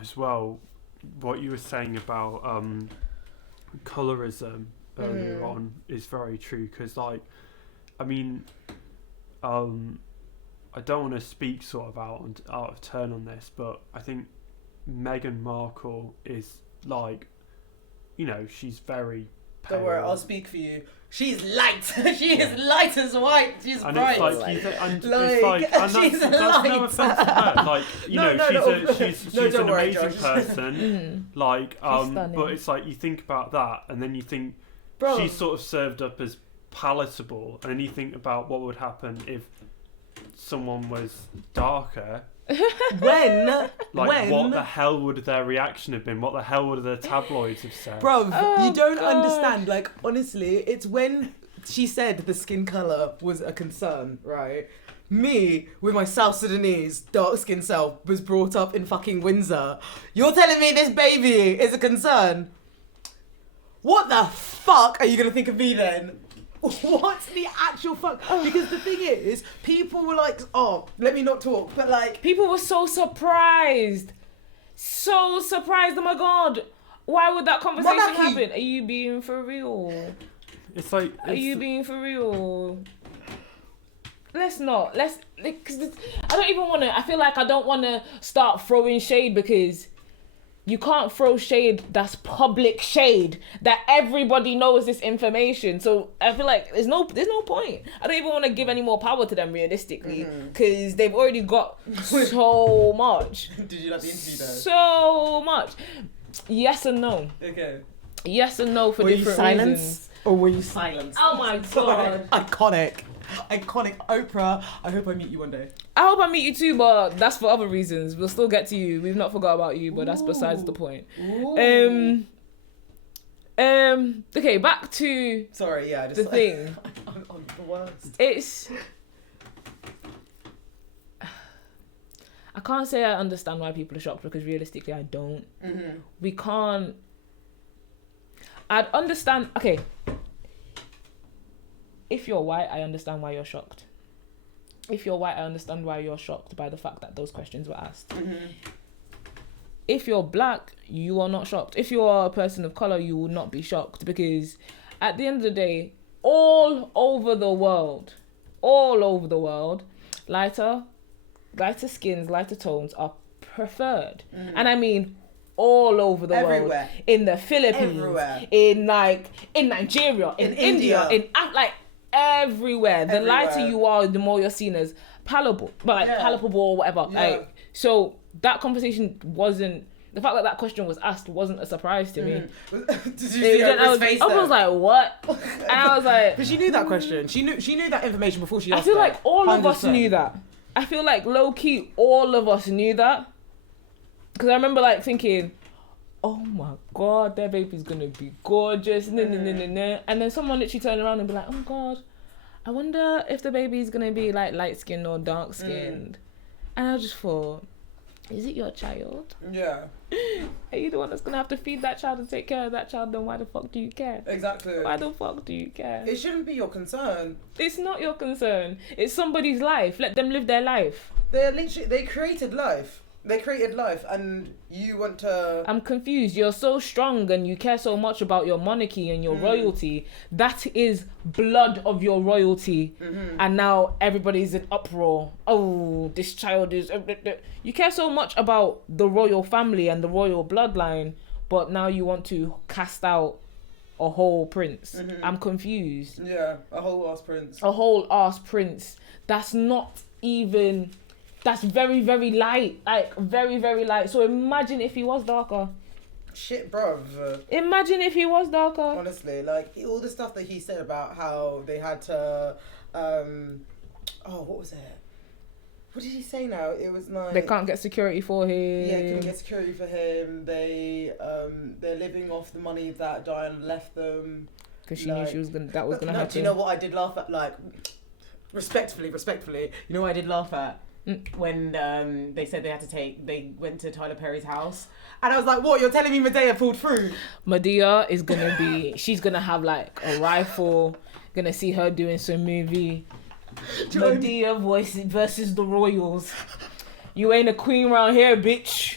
As well, what you were saying about colorism earlier on is very true. Because, like, I mean, I don't want to speak sort of out of turn on this, but I think Meghan Markle is like, you know, she's very pale. Don't worry, I'll speak for you. She's light. She is light as white. She's and bright. It's like, she's that's light. no offense to her. Like, you know, she's an worry, amazing Josh. person. Like, stunning. but it's like you think about that, and then you think Bro. she's sort of served up as palatable, and then you think about what would happen if someone was darker. When? What the hell would their reaction have been? What the hell would the tabloids have said? Bruv, Oh, you don't God. understand. Like, honestly, it's when she said the skin colour was a concern, right? Me, with my South Sudanese dark skin self, was brought up in fucking Windsor. You're telling me this baby is a concern? What the fuck are you going to think of me then? What's the actual fuck? Because the thing is, people were like, oh, let me not talk, but like... People were so surprised. So surprised. Oh my God. Why would that conversation happen? Are you being for real? It's like... Are you being for real? Let's not. Cause I don't even want to... I feel like I don't want to start throwing shade because... You can't throw shade that's public shade that everybody knows this information. So I feel like there's no point. I don't even want to give any more power to them realistically because they've already got so much. Did you like the interview though? So much. Yes and no. Okay. Yes and no for Were different you silenced? reasons. Or were you silenced? Oh my God. Iconic Oprah. I hope I meet you one day. I hope I meet you too, but that's for other reasons. We'll still get to you. We've not forgot about you, but that's besides the point. Ooh. Okay, back to Sorry, yeah, the thing. I'm the worst. It's... I can't say I understand why people are shocked because realistically I don't. We can't... I'd understand... Okay. If you're white, I understand why you're shocked. If you're white, I understand why you're shocked by the fact that those questions were asked. If you're black, you are not shocked. If you are a person of colour, you will not be shocked because at the end of the day, all over the world, lighter skins, lighter tones are preferred. And I mean all over the world. In the Philippines, everywhere. in Nigeria, in India, everywhere. The lighter you are, the more you're seen as palatable, palatable or whatever. Yeah. So that conversation wasn't... The fact that question was asked wasn't a surprise to me. Did you see Oprah's face I was like, what? And I was like... But she knew that question. She knew that information before she asked I feel it. like all of us 100%. knew that. I feel like low-key, all of us knew that. Because I remember like thinking, oh my God, their baby's going to be gorgeous. And then someone literally turned around and be like, oh my God, I wonder if the baby's going to be like light-skinned or dark-skinned. And I just thought, is it your child? Yeah. Are you the one that's going to have to feed that child and take care of that child? Then why the fuck do you care? Exactly. Why the fuck do you care? It shouldn't be your concern. It's not your concern. It's somebody's life. Let them live their life. They created life. And you want to... I'm confused. You're so strong and you care so much about your monarchy and your royalty. That is blood of your royalty. And now everybody's in uproar. Oh, this child is... You care so much about the royal family and the royal bloodline, but now you want to cast out a whole prince. I'm confused. Yeah, a whole ass prince. A whole ass prince. That's not even... That's very, very light. Like, very, very light. So imagine if he was darker. Shit, bruv. Imagine if he was darker. Honestly, like, all the stuff that he said about how they had to... what was it? What did he say now? It was like... They can't get security for him. Yeah, couldn't get security for him. They're living off the money that Diana left them. Because she knew that was gonna happen. Do you know what I did laugh at? Like, respectfully, you know what I did laugh at? when they said they went to Tyler Perry's house, and I was like, what, you're telling me Medea pulled through? Medea is gonna be, she's gonna have like a rifle, gonna see her doing some movie. Medea versus the royals. You ain't a queen round here, bitch.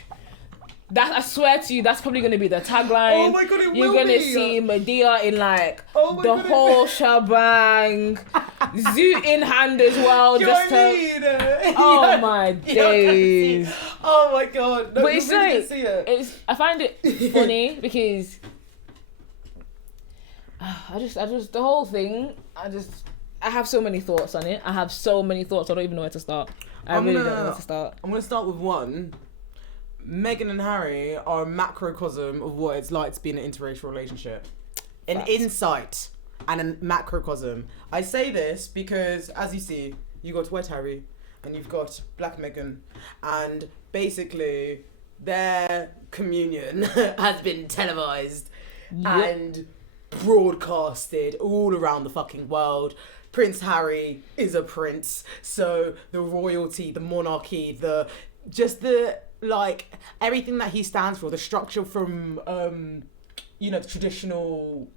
That, I swear to you, that's probably gonna be the tagline. Oh my god, it will be. You're gonna see Medea in like the whole shebang, zoot in hand as well. Do just you know what I mean? Oh my days. Oh my god. No, But it's really like, see it. I find it funny because I just the whole thing. I have so many thoughts on it. I have so many thoughts. I don't even know where to start. I really don't know where to start. I'm gonna start with one. Meghan and Harry are a macrocosm of what it's like to be in an interracial relationship. An insight and a macrocosm. I say this because, as you see, you got White Harry and you've got Black Meghan, and basically their communion has been televised and broadcasted all around the fucking world. Prince Harry is a prince, so the royalty, the monarchy, like everything that he stands for, the structure from the traditional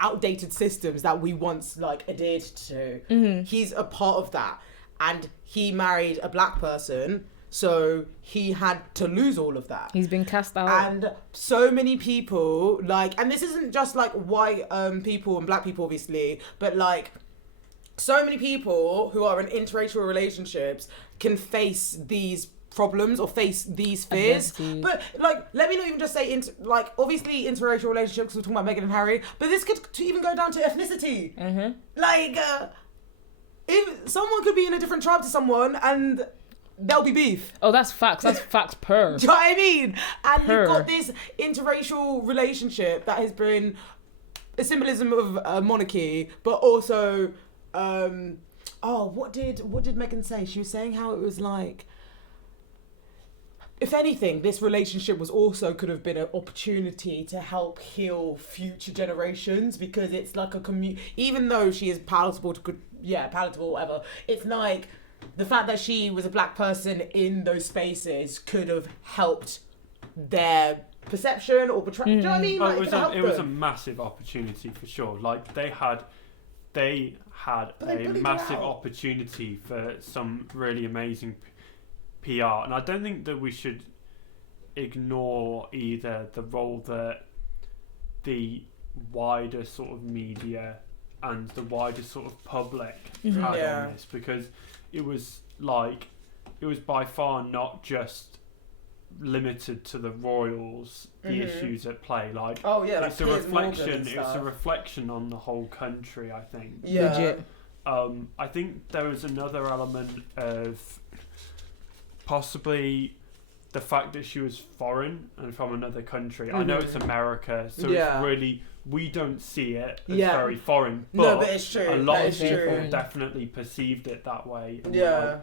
outdated systems that we once like adhered to, he's a part of that. And he married a black person, so he had to lose all of that. He's been cast out. And so many people, like, and this isn't just like white people and black people obviously, but like so many people who are in interracial relationships can face these problems or face these fears. But like, let me not even just say obviously interracial relationships, we're talking about Meghan and Harry, but this could even go down to ethnicity. Like if someone could be in a different tribe to someone and there'll be beef. Oh, that's facts. That's facts per. Do you know what I mean? And you've got this interracial relationship that has been a symbolism of a monarchy, but also what did Meghan say? She was saying how it was like, if anything, this relationship could have been an opportunity to help heal future generations, because it's like even though she is palatable, whatever, it's like the fact that she was a black person in those spaces could have helped their perception or portrayal. Do you know what I mean? It was a massive opportunity for sure. Like they had a massive opportunity for some really amazing PR, and I don't think that we should ignore either the role that the wider sort of media and the wider sort of public had on this, because it was by far not just limited to the royals, the issues at play. Like, it's a reflection. It's a reflection on the whole country, I think. Yeah. Legit. I think there was another element of possibly the fact that she was foreign and from another country. I know it's America, so it's really, we don't see it as very foreign, but it's true. A lot of people definitely perceived it that way. And were like,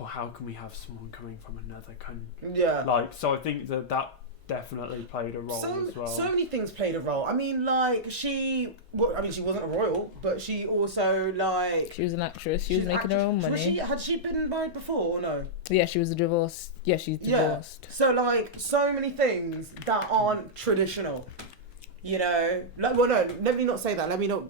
oh, how can we have someone coming from another country? Yeah. Like, so I think that definitely played a role as well. So many things played a role. I mean, like, she wasn't a royal, but she also, like... She was an actress. She was making her own money. Had she been married before or no? Yeah, she was divorced. Yeah, she's divorced. Yeah. So, like, so many things that aren't traditional, you know? Like, well, no, let me not say that. Let me not...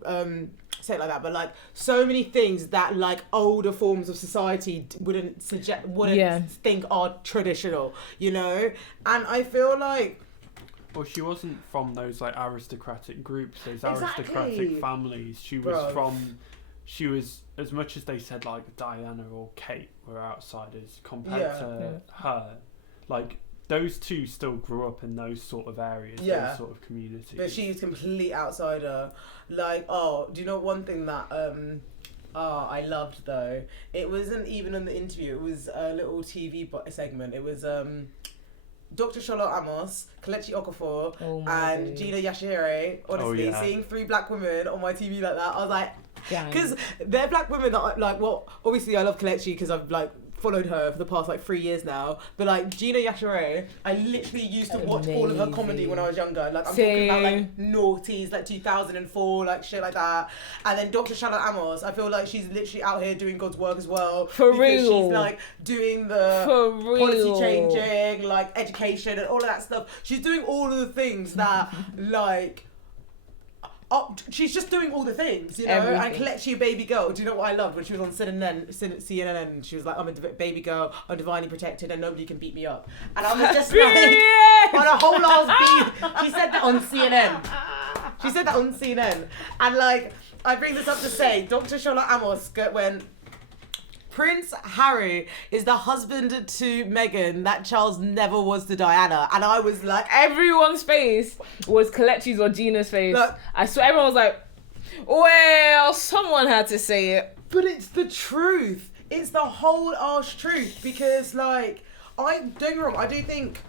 say it like that, but like so many things that like older forms of society wouldn't think are traditional, you know. And I feel like, well, she wasn't from those like aristocratic groups, those aristocratic families. She was, as much as they said like Diana or Kate were outsiders compared to her, like those two still grew up in those sort of areas, those sort of communities. But she's complete outsider. Like, do you know one thing that I loved though? It wasn't even in the interview. It was a little TV segment. It was Dr. Charlotte Amos, Kelechi Okafor, and Gina Yashire. Honestly, seeing 3 black women on my TV like that, I was like, because they're black women that like. Well, obviously I love Kelechi because I've like followed her for the past like 3 years now, but like Gina Yashere, I literally used to watch all of her comedy when I was younger. Like I'm talking about like noughties, like 2004, like shit like that. And then Dr. Charlotte Amos, I feel like she's literally out here doing God's work as well. For because real. She's like doing the policy changing, like education and all of that stuff. She's doing all of the things that like. She's just doing all the things, you know. Everything. And Kelechi, a baby girl. Do you know what I loved when she was on CNN? And she was like, "I'm a baby girl. I'm divinely protected, and nobody can beat me up." And I was just like, on a whole ass beat. She said that on CNN. And like, I bring this up to say, Dr. Charlotte Amos when Prince Harry is the husband to Meghan that Charles never was to Diana. And I was like... Everyone's face was Kelechi's or Gina's face. Look, I swear everyone was like, well, someone had to say it. But it's the truth. It's the whole arse truth. Because, like, don't get me wrong, I do think...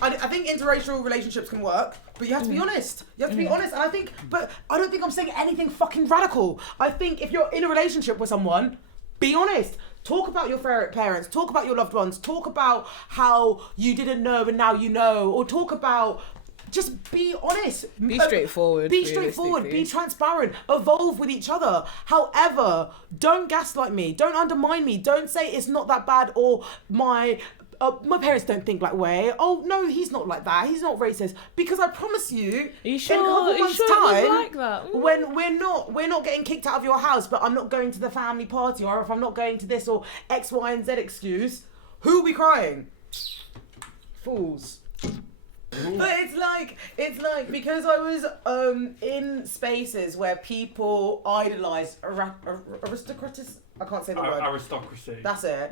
I think interracial relationships can work, but you have to be honest. You have to be honest. And I don't think I'm saying anything fucking radical. I think if you're in a relationship with someone... Be honest. Talk about your parents. Talk about your loved ones. Talk about how you didn't know and now you know. Or talk about... Just be honest. Be straightforward. Be straightforward. Be transparent. Evolve with each other. However, don't gaslight me. Don't undermine me. Don't say it's not that bad or my parents don't think like way. Oh no, he's not like that. He's not racist. Because I promise you, in a couple months' it time, was like that? when we're not getting kicked out of your house, but I'm not going to the family party, or if I'm not going to this or X, Y, and Z excuse, who are we crying? Fools. But it's like because I was in spaces where people idolise aristocratic. I can't say the word. Aristocracy. That's it.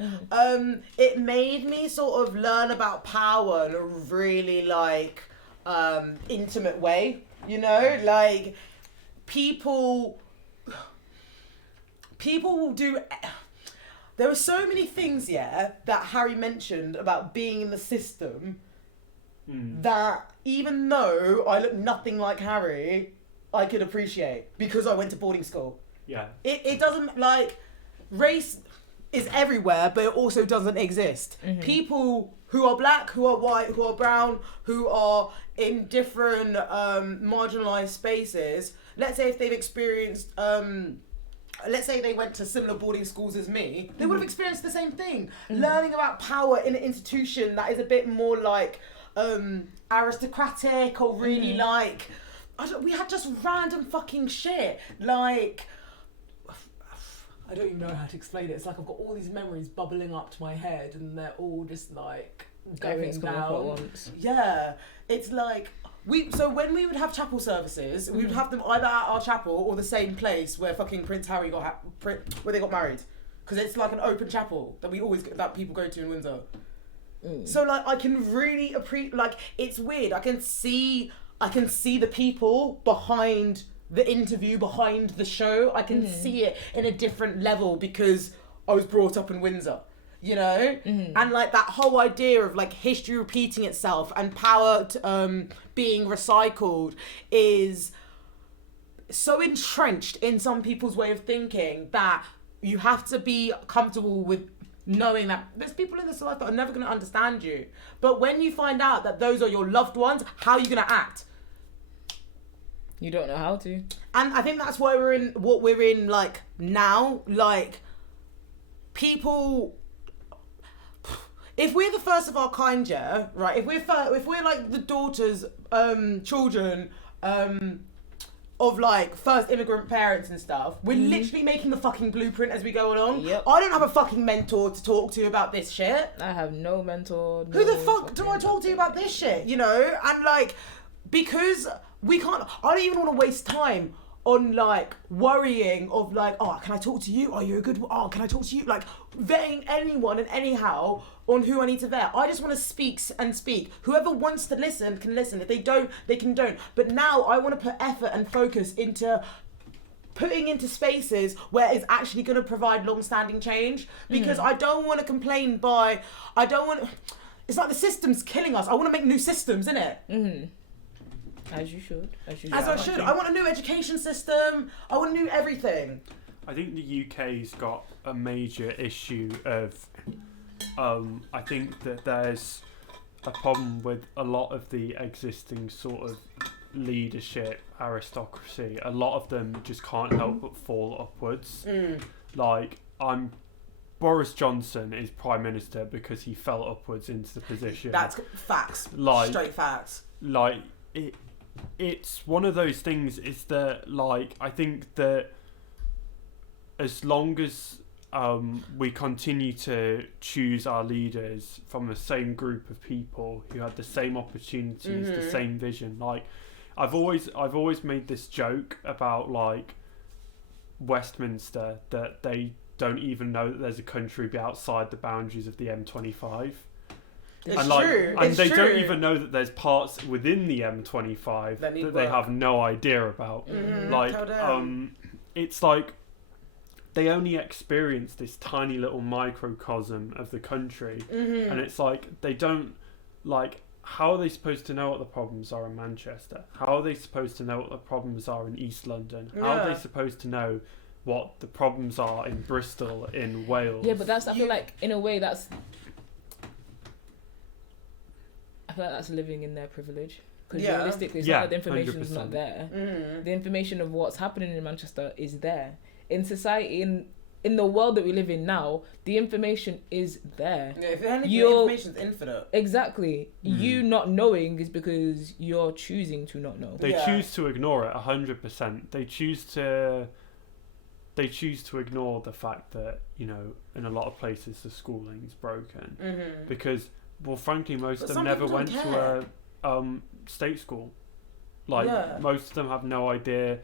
It made me sort of learn about power in a really like intimate way. You know, like people will do. There were so many things, that Harry mentioned about being in the system. That even though I look nothing like Harry, I could appreciate because I went to boarding school. Yeah. It doesn't like race is everywhere, but it also doesn't exist. People who are black, who are white, who are brown, who are in different marginalized spaces. Let's say if they've experienced let's say they went to similar boarding schools as me, they would have experienced the same thing. Learning about power in an institution that is a bit more like aristocratic or really like we had just random fucking shit like I don't even know how to explain it. It's like I've got all these memories bubbling up to my head and they're all just like going down. Yeah, it's like so when we would have chapel services, we would have them either at our chapel or the same place where fucking Prince Harry where they got married, because it's like an open chapel that people go to in Windsor. So like I can really appreciate, like it's weird. I can see the people behind the interview, behind the show. I can see it in a different level because I was brought up in Windsor, you know? And like that whole idea of like history repeating itself and power being recycled is so entrenched in some people's way of thinking that you have to be comfortable with knowing that there's people in this life that are never going to understand you. But when you find out that those are your loved ones, how are you going to act? You don't know how to. And I think that's why we're in like now, like people, if we're the first of our kind, yeah, right, if we're like the daughters, children, of like first immigrant parents and stuff, we're literally making the fucking blueprint as we go along. Yep. I don't have a fucking mentor to talk to about this shit. I have no mentor. Who the fuck do I talk to about this shit, you know? And like, because I don't even want to waste time on like worrying of like, oh, can I talk to you? Are you a good, can I talk to you? Like vetting anyone and anyhow on who I need to vet. I just want to speak. Whoever wants to listen can listen. If they don't, they can don't. But now I want to put effort and focus into putting into spaces where it's actually going to provide long-standing change, because I don't want to complain it's like the system's killing us. I want to make new systems, innit? As you should. As I should. I want a new education system. I want a new everything. I think the UK's got a major issue of, I think that there's a problem with a lot of the existing sort of leadership aristocracy. A lot of them just can't help but fall upwards. Like, Boris Johnson is Prime Minister because he fell upwards into the position. That's facts. Like, straight facts. Like, it's one of those things, is that, like, I think that as long as we continue to choose our leaders from the same group of people who had the same opportunities, the same vision. Like, I've always made this joke about, like, Westminster, that they don't even know that there's a country outside the boundaries of the M25. It's true. And they don't even know that there's parts within the M25 that they have no idea about. Like, it's like they only experience this tiny little microcosm of the country, and it's like they don't, like, how are they supposed to know what the problems are in Manchester? How are they supposed to know what the problems are in East London? How are they supposed to know what the problems are in Bristol, in Wales? Yeah, but I feel like in a way that's living in their privilege. Because realistically, it's not that the information is not there. The information of what's happening in Manchester is there. In society, in the world that we live in now, the information is there. Yeah, if the information's infinite. Exactly. You not knowing is because you're choosing to not know. They choose to ignore it 100%. They choose to ignore the fact that, you know, in a lot of places the schooling's broken. Because, well, frankly, most of them never went to a state school. Like, most of them have no idea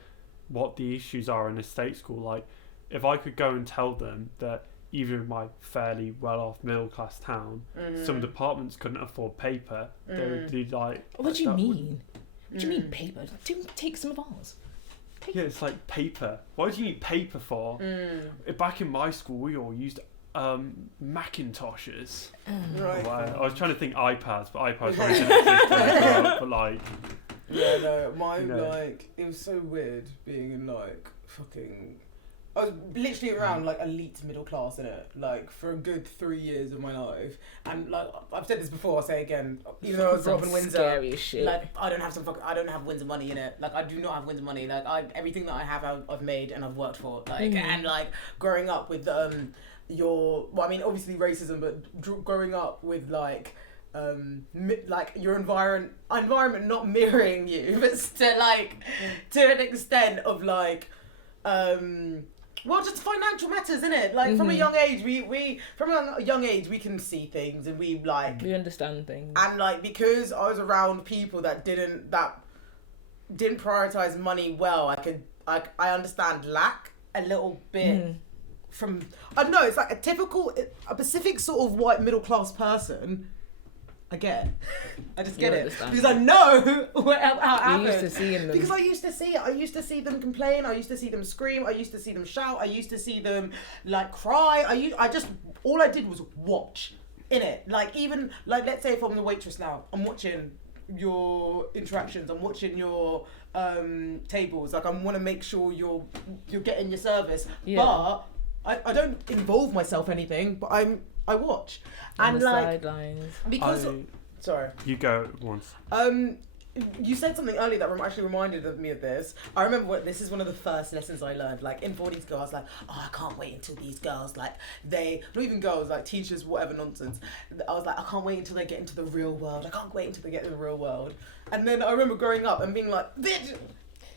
what the issues are in a state school. Like, if I could go and tell them that even in my fairly well-off middle-class town, some departments couldn't afford paper, they would be like... What do you mean? What do you mean paper? Take some of ours. Yeah, it's like paper. What do you need paper for? Back in my school, we all used Macintoshes. Right. I was trying to think iPads, but iPads probably didn't exist when I grew up, but like... Yeah, no, mine, like, it was so weird being in, like, fucking... I was literally around, like, elite middle class, innit? Like, for a good 3 years of my life. And, like, I've said this before, I'll say again. Even though I was brought up in Windsor, scary shit. like, I don't have Windsor money, innit? Like, I do not have Windsor money. Like, everything that I have, I've made and I've worked for. Like, and, like, growing up with, obviously racism, but growing up with, like... like your environment not mirroring you, but still, like, to an extent of, like, just financial matters, innit? Like, from a young age, we can see things and we understand things. And, like, because I was around people that didn't prioritize money well, I understand lack a little bit. From, I don't know, it's like a Pacific sort of white middle class person. I just get it because I know how it happened. You used to see them. Because I used to see it. I used to see them complain. I used to see them scream. I used to see them shout. I used to see them, like, cry. All I did was watch, innit? Like, even, like, let's say if I'm the waitress now, I'm watching your interactions. I'm watching your tables. Like, I want to make sure you're getting your service. Yeah. But I don't involve myself in anything. But I watch. On and the like sidelines. Because sorry. You go once. You said something earlier that actually reminded me of this. I remember this is one of the first lessons I learned. Like, in 40s girls, I was like, oh, I can't wait until these girls, like, not even girls, like teachers, whatever nonsense. I was like, I can't wait until they get into the real world. I can't wait until they get in the real world. And then I remember growing up and being like, bitch,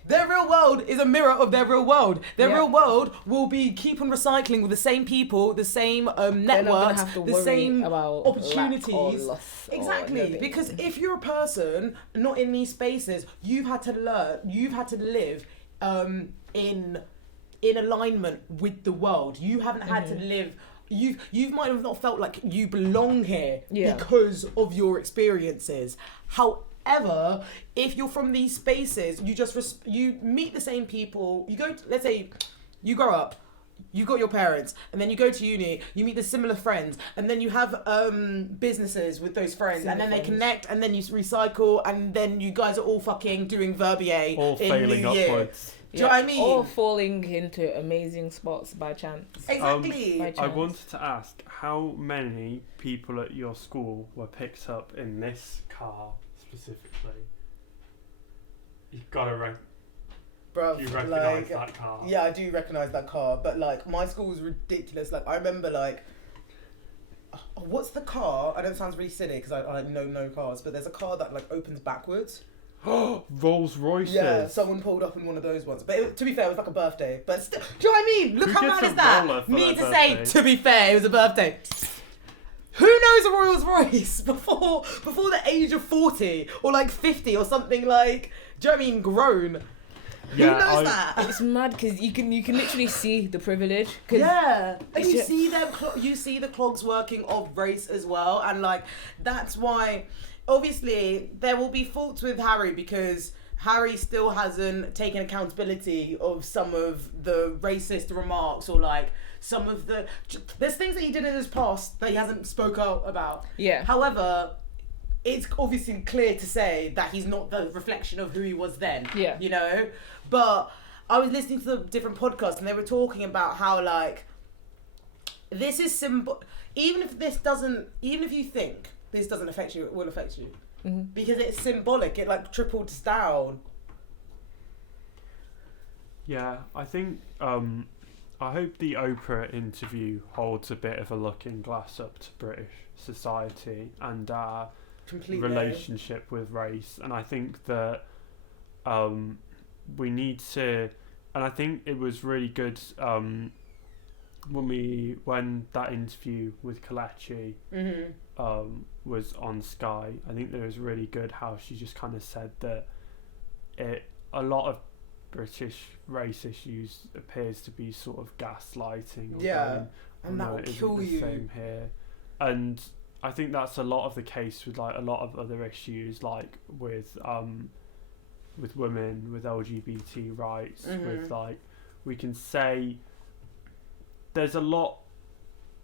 their real world is a mirror of their real world. Their real world will be keep on recycling with the same people, the same networks, the same opportunities. Exactly, because if you're a person not in these spaces, you've had to live in alignment with the world. You haven't had to live. You might have not felt like you belong here because of your experiences. However, if you're from these spaces, you meet the same people. You go. Let's say you grow up. You got your parents, and then you go to uni, you meet the similar friends, and then you have businesses with those friends, and then they connect, and then you recycle, and then you guys are all fucking doing Verbier all in failing New Year. upwards. Do you know what I mean? Or falling into amazing spots by chance. Exactly. By chance. I wanted to ask, how many people at your school were picked up in this car specifically? You've got to Bruv, you recognise that car. Yeah, I do recognise that car, but like my school was ridiculous. Like I remember like, what's the car? I know it sounds really silly because I know no cars, but there's a car that like opens backwards. Rolls Royces. Yeah, someone pulled up in one of those ones. But to be fair, it was like a birthday. But still, do you know what I mean? Look Who how gets mad a is that? roller for Me their to say, birthday? to be fair, it was a birthday. Who knows a Rolls Royce before the age of 40 or like 50 or something like? Do you know what I mean? Grown. Yeah, Who knows that? It's mad because you can literally see the privilege. Cause Yeah, and you just- see them. You see the clogs working of race as well, and like that's why. Obviously, there will be faults with Harry because Harry still hasn't taken accountability of some of the racist remarks or like some of the. There's things that he did in his past that he hasn't spoke out about. Yeah. However, it's obviously clear to say that he's not the reflection of who he was then. Yeah. You know? But I was listening to the different podcasts and they were talking about how like this is even if you think this doesn't affect you, it will affect you. Mm-hmm. Because it's symbolic, it like triples down. Yeah, I think I hope the Oprah interview holds a bit of a looking glass up to British society and our Completely. relationship with race, and I think that we need to, and I think it was really good when that interview with Kelechi was on Sky. I think that it was really good how she just kind of said that a lot of British race issues appears to be sort of gaslighting. Or Yeah, and that no, will it isn't kill the you. Same here, and I think that's a lot of the case with like a lot of other issues, like with women, with LGBT rights, with like we can say there's a lot.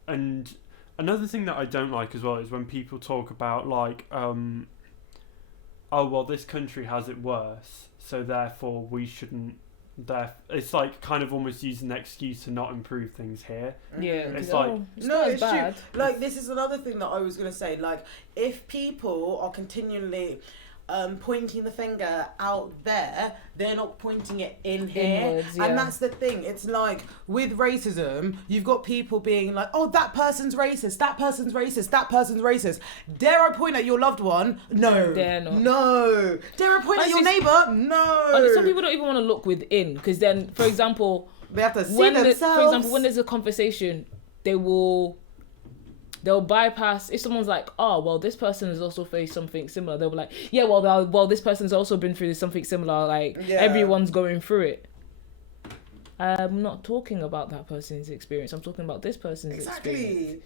And another thing that I don't like as well is when people talk about like oh well, this country has it worse, so therefore we shouldn't. It's like kind of almost using an excuse to not improve things here. Yeah. It's like it's No, not as it's bad. true. Like, this is another thing that I was going to say. Like, if people are continually pointing the finger out there, they're not pointing it in here. Inwards, yeah. And that's the thing. It's like, with racism, you've got people being like, oh, that person's racist, that person's racist, that person's racist. Dare I point at your loved one? No. Dare not. No. Dare I point at your Honestly, neighbour? No. Some people don't even want to look within because then, for example, They have to see for themselves. example, when there's a conversation, they'll bypass. If someone's like, oh, well, this person has also faced something similar, they'll be like, yeah, well, this person's also been through something similar. Like, Yeah. everyone's going through it. I'm not talking about that person's experience. I'm talking about this person's experience. Exactly.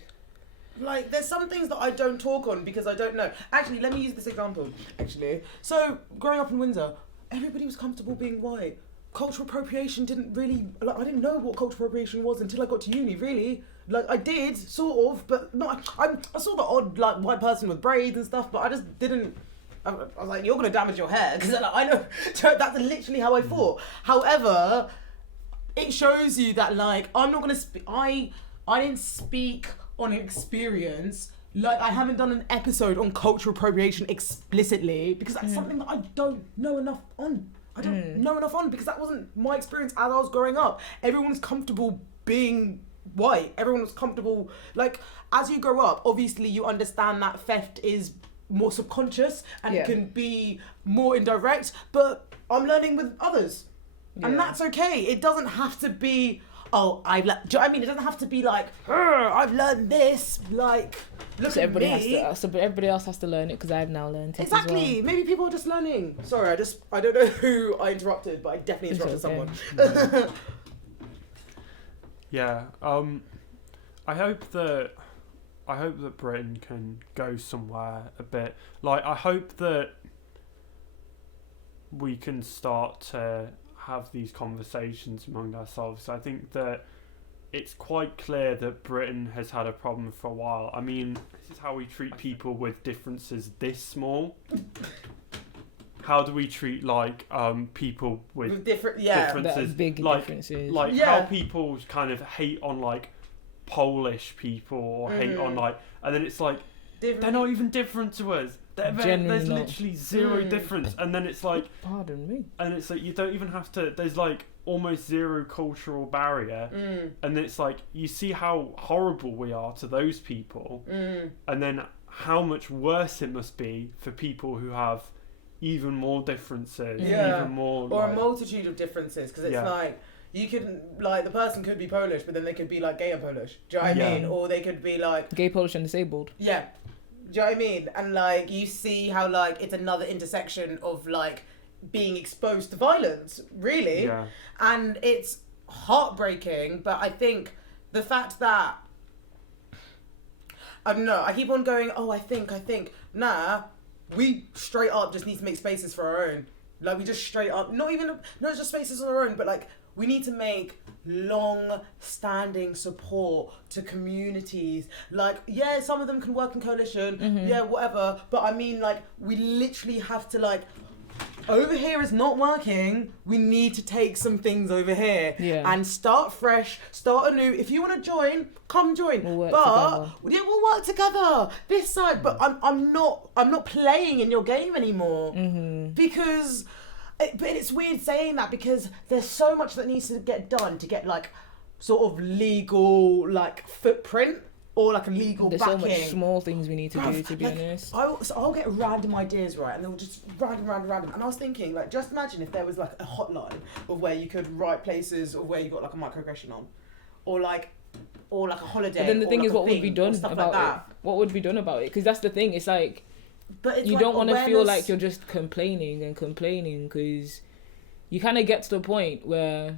Like, there's some things that I don't talk on because I don't know. Actually, let me use this example. So, growing up in Windsor, everybody was comfortable being white. Cultural appropriation didn't really... Like, I didn't know what cultural appropriation was until I got to uni, really. Like, I did, sort of, but not... I saw the odd, like, white person with braids and stuff, but I just didn't... I was like, you're going to damage your hair, because I know... That's literally how I thought. However, it shows you that, like, I'm not going to... I didn't speak on experience. Like, I haven't done an episode on cultural appropriation explicitly, because that's something that I don't know enough on. I don't know enough on, because that wasn't my experience as I was growing up. Everyone's comfortable being white. Everyone was comfortable. Like, as you grow up, obviously you understand that theft is more subconscious and it can be more indirect, but I'm learning with others. And that's okay. It doesn't have to be, oh, I've learned, do you know what I mean? It doesn't have to be like, I've learned this, like, look So at everybody me. has to. So everybody else has to learn it because I've now learned it. Exactly. As Maybe people are just learning. Sorry, I don't know who I interrupted, but I definitely It's interrupted okay. someone. yeah, I hope that Britain can go somewhere a bit. Like, I hope that we can start to have these conversations among ourselves. I think that it's quite clear that Britain has had a problem for a while. I mean, this is how we treat people with differences this small. how do we treat like people with different differences, big like differences, like how people kind of hate on like Polish people or hate on like, and then it's like they're not even different to us. There's literally zero difference, and then it's like, pardon me, and it's like you don't even have to. There's like almost zero cultural barrier, and it's like you see how horrible we are to those people, and then how much worse it must be for people who have even more differences, even more, or a multitude of differences, because it's like you can, like, the person could be Polish, but then they could be like gay and Polish. Do you know what I mean? Or they could be like gay, Polish, and disabled. Yeah. Do you know what I mean? And like you see how like it's another intersection of like being exposed to violence, really. Yeah. And it's heartbreaking, but I think the fact that I don't know, I keep on going, I think, nah, we straight up just need to make spaces for our own. Like, we just straight up, not just spaces on our own, but like, we need to make long-standing support to communities. Like, yeah, some of them can work in coalition, whatever, but I mean, like, we literally have to, like, over here is not working. We need to take some things over here and start fresh, start anew. If you want to join, come join. We'll work together. This side, but I'm not playing in your game anymore because. But it's weird saying that because there's so much that needs to get done to get like sort of legal like footprint. Or like a legal There's backing. So much small things we need to do, to be honest. I'll get random ideas, right? And they'll just random. And I was thinking, like, just imagine if there was like a hotline of where you could write places of where you got like a microaggression on. Or like a holiday. But then the thing like is, what would be done about it? What would be done about it? Because that's the thing, it's like, but it's you like don't want to feel like you're just complaining, because you kind of get to the point where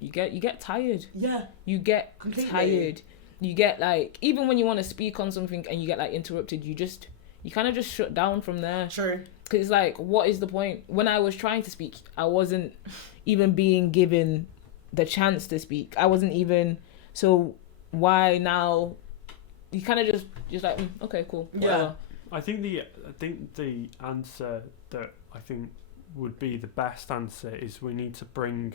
you get tired. Yeah. You get tired. You get like, even when you want to speak on something and you get like interrupted, you kind of just shut down from there. True. Because it's like, what is the point? When I was trying to speak, I wasn't even being given the chance to speak. I wasn't even, so why now? You kind of just like, okay, cool. Whatever. Yeah. I think the answer that I think would be the best answer is we need to bring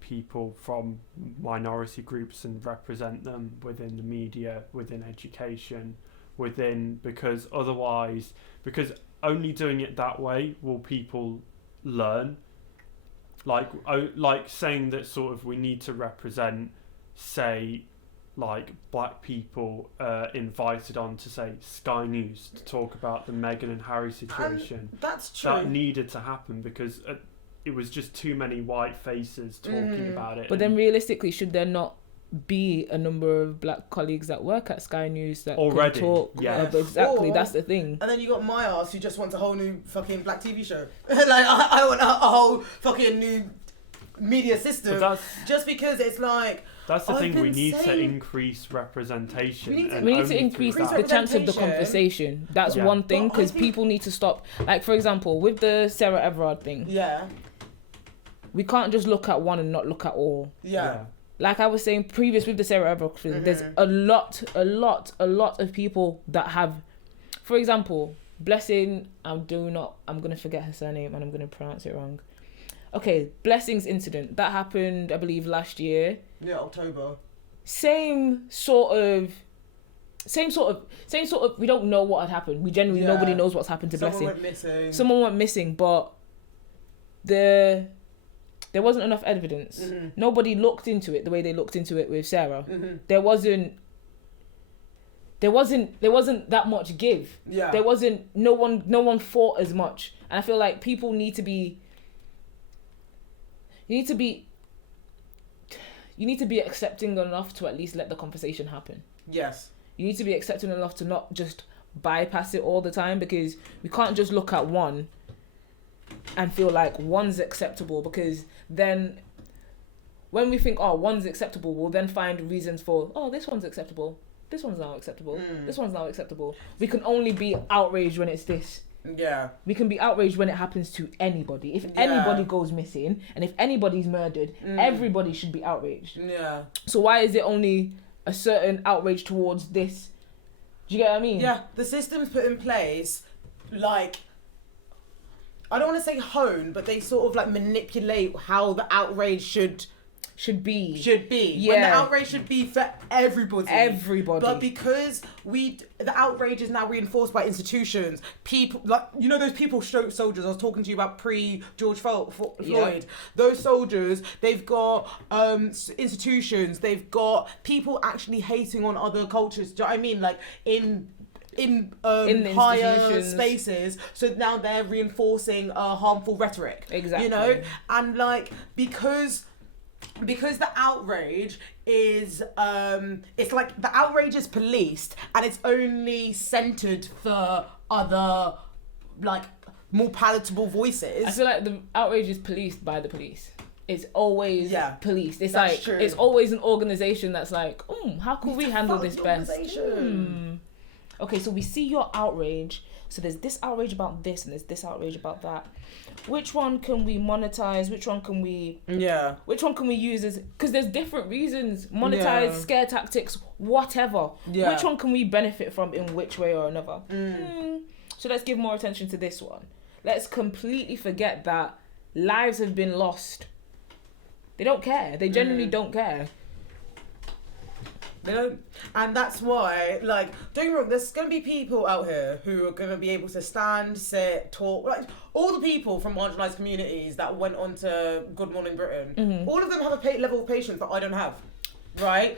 people from minority groups and represent them within the media, within education, because only doing it that way will people learn. Like saying that sort of we need to represent, say, like black people invited on to say Sky News to talk about the Meghan and Harry situation. That's true. That needed to happen because it was just too many white faces talking about it. But then realistically, should there not be a number of black colleagues that work at Sky News that already can talk? Exactly, that's the thing. And then you got my ass who just wants a whole new fucking black TV show. Like, I want a whole fucking new media system. Just because it's like... That's the thing, we need to increase representation. We need to increase the chance of the conversation. That's one thing, because people need to stop. Like, for example, with the Sarah Everard thing. Yeah. We can't just look at one and not look at all. Yeah. Like I was saying previous with the Sarah Everard thing, there's a lot of people that have, for example, Blessing, I'm going to forget her surname and I'm going to pronounce it wrong. Okay, Blessing's incident that happened, I believe, last year. Yeah, October. Same sort of. We don't know what had happened. We genuinely nobody knows what's happened to Blessing. Someone went missing, but there wasn't enough evidence. Nobody looked into it the way they looked into it with Sarah. There wasn't that much give. Yeah. There wasn't no one fought as much, and I feel like people need to be. You need to be accepting enough to at least let the conversation happen. Yes. You need to be accepting enough to not just bypass it all the time, because we can't just look at one and feel like one's acceptable, because then when we think, one's acceptable, we'll then find reasons for, this one's acceptable. This one's now acceptable. This one's now acceptable. We can only be outraged when it's this. Yeah. We can be outraged when it happens to anybody. If anybody goes missing and if anybody's murdered, everybody should be outraged. Yeah. So why is it only a certain outrage towards this Do you get what I mean? Yeah, the system's put in place, like, I don't want to say hone, but they sort of like manipulate how the outrage should be. Yeah. When the outrage should be for everybody. Everybody. But because the outrage is now reinforced by institutions, people, like, you know those people, soldiers I was talking to you about pre-George Floyd? Yeah. Those soldiers, they've got institutions, they've got people actually hating on other cultures. Do you know what I mean? Like, in higher spaces, so now they're reinforcing harmful rhetoric. Exactly. You know? And like, because the outrage is it's like the outrage is policed and it's only centered for other, like, more palatable voices. I feel like the outrage is policed by the police. It's always policed. It's that's like true. It's always an organization that's like, how can we handle this best? Okay, so we see your outrage. So there's this outrage about this and there's this outrage about that. Which one can we monetize? Which one can we use as, because there's different reasons, monetize, scare tactics, whatever. Which one can we benefit from in which way or another? So let's give more attention to this one. Let's completely forget that lives have been lost. They don't care. They genuinely don't care. They don't. And that's why, like, don't get me wrong, there's going to be people out here who are going to be able to stand, sit, talk. Like, all the people from marginalised communities that went on to Good Morning Britain, all of them have a level of patience that I don't have, right?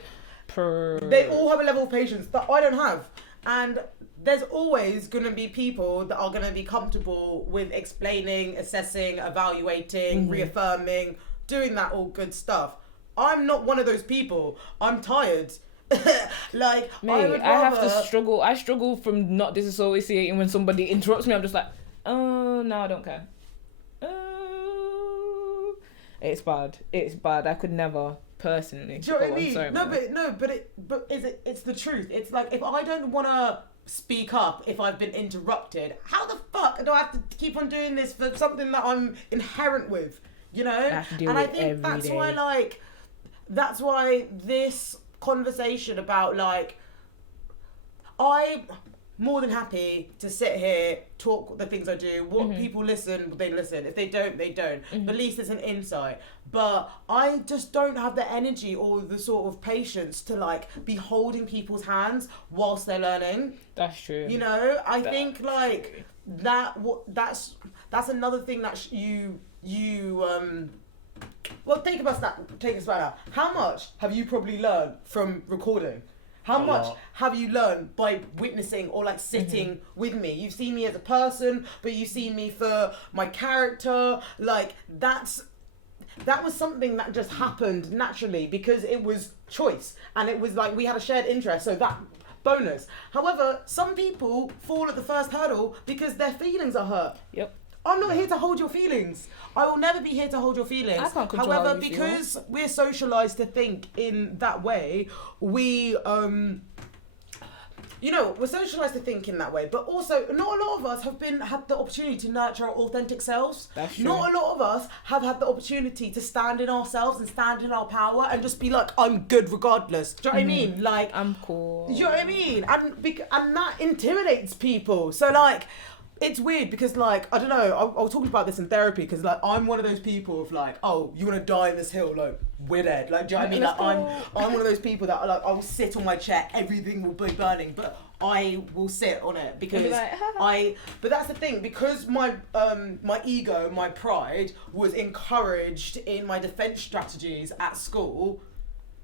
They all have a level of patience that I don't have. And there's always going to be people that are going to be comfortable with explaining, assessing, evaluating, reaffirming, doing that all good stuff. I'm not one of those people. I'm tired. Like, mate, I have to struggle. I struggle from not disassociating when somebody interrupts me. I'm just like, oh, no, I don't care. Oh, it's bad. I could never personally. Do you know what I mean? Sorry, it's the truth. It's like, if I don't want to speak up if I've been interrupted, how the fuck do I have to keep on doing this for something that I'm inherent with? You know? I think that's day. Why, like, that's why this conversation about, like, I'm more than happy to sit here, talk the things I do. What people listen, they listen. If they don't, they don't. But at least it's an insight. But I just don't have the energy or the sort of patience to, like, be holding people's hands whilst they're learning. That's true. You know, I think, like, that's another thing that well, take us right now. How much have you probably learned from recording? How much have you learned by witnessing or, like, sitting with me? You've seen me as a person, but you've seen me for my character. Like, that was something that just happened naturally because it was choice. And it was like we had a shared interest, so that bonus. However, some people fall at the first hurdle because their feelings are hurt. Yep. I'm not here to hold your feelings. I will never be here to hold your feelings. I can't control However, how you because we're socialised to think in that way, we're socialised to think in that way. But also, not a lot of us have had the opportunity to nurture our authentic selves. That's true. Not a lot of us have had the opportunity to stand in ourselves and stand in our power and just be like, I'm good regardless. Do you know what I mean? Like, I'm cool. Do you know what I mean? And that intimidates people. So, like, it's weird because, like, I don't know, I was talking about this in therapy because, like, I'm one of those people of, like, oh, you want to die in this hill? Like, we're dead. Like, do you know what I mean? Like, I'm one of those people that, like, I will sit on my chair, everything will be burning, but I will sit on it because but that's the thing, because my ego, my pride was encouraged in my defense strategies at school.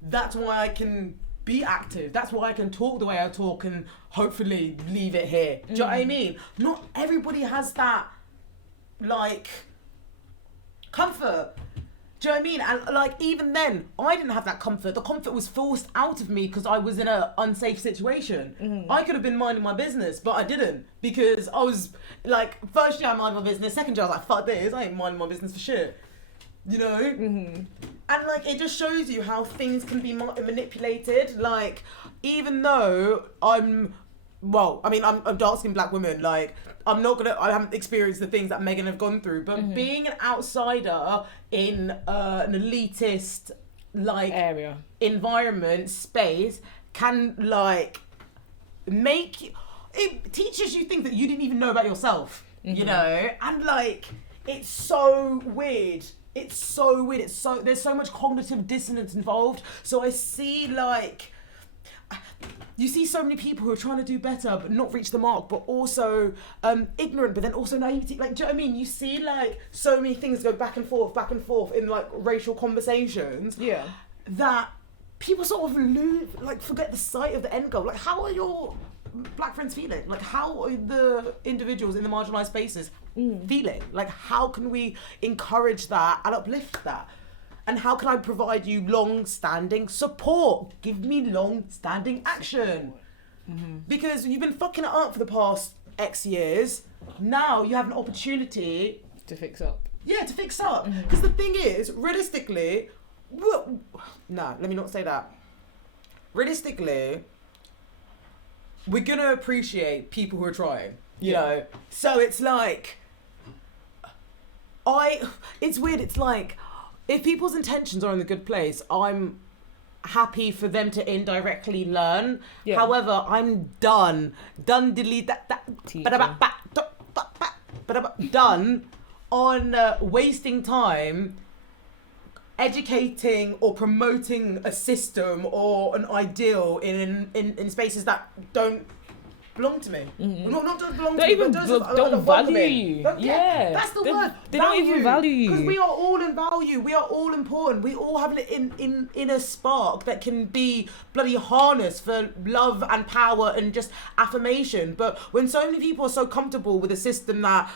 That's why I can be active. That's why I can talk the way I talk and hopefully leave it here. Do you know what I mean? Not everybody has that, like, comfort. Do you know what I mean? And, like, even then, I didn't have that comfort. The comfort was forced out of me because I was in an unsafe situation. I could have been minding my business, but I didn't because I was, like, first year I minded my business, second year I was like, fuck this, I ain't minding my business for shit. You know? And, like, it just shows you how things can be manipulated. Like, even though I'm a dark-skinned black woman, like, I haven't experienced the things that Megan have gone through, but being an outsider in an elitist, like, area, environment, space, can, like, it teaches you things that you didn't even know about yourself, you know? And like, it's so weird. There's so much cognitive dissonance involved. So I see like, you see so many people who are trying to do better but not reach the mark, but also ignorant, but then also naivety. Like, do you know what I mean? You see like so many things go back and forth in like racial conversations. Yeah. That people sort of forget the sight of the end goal. Like, how are your black friends feeling? Like, how are the individuals in the marginalised spaces feeling? Like, how can we encourage that and uplift that? And how can I provide you long-standing support? Give me long-standing action. Because you've been fucking it up for the past X years. Now you have an opportunity to fix up. Yeah, to fix up. Because the thing is, realistically, let me not say that. Realistically, we're gonna appreciate people who are trying, you know? So it's like, it's weird, it's like, if people's intentions are in the good place, I'm happy for them to indirectly learn. Yeah. However, I'm done on wasting time educating or promoting a system or an ideal in spaces that don't belong to me. Not just belong to me, but don't value you. That's the word. They don't even value you. Because we are all in value. We are all important. We all have an inner spark that can be bloody harnessed for love and power and just affirmation. But when so many people are so comfortable with a system that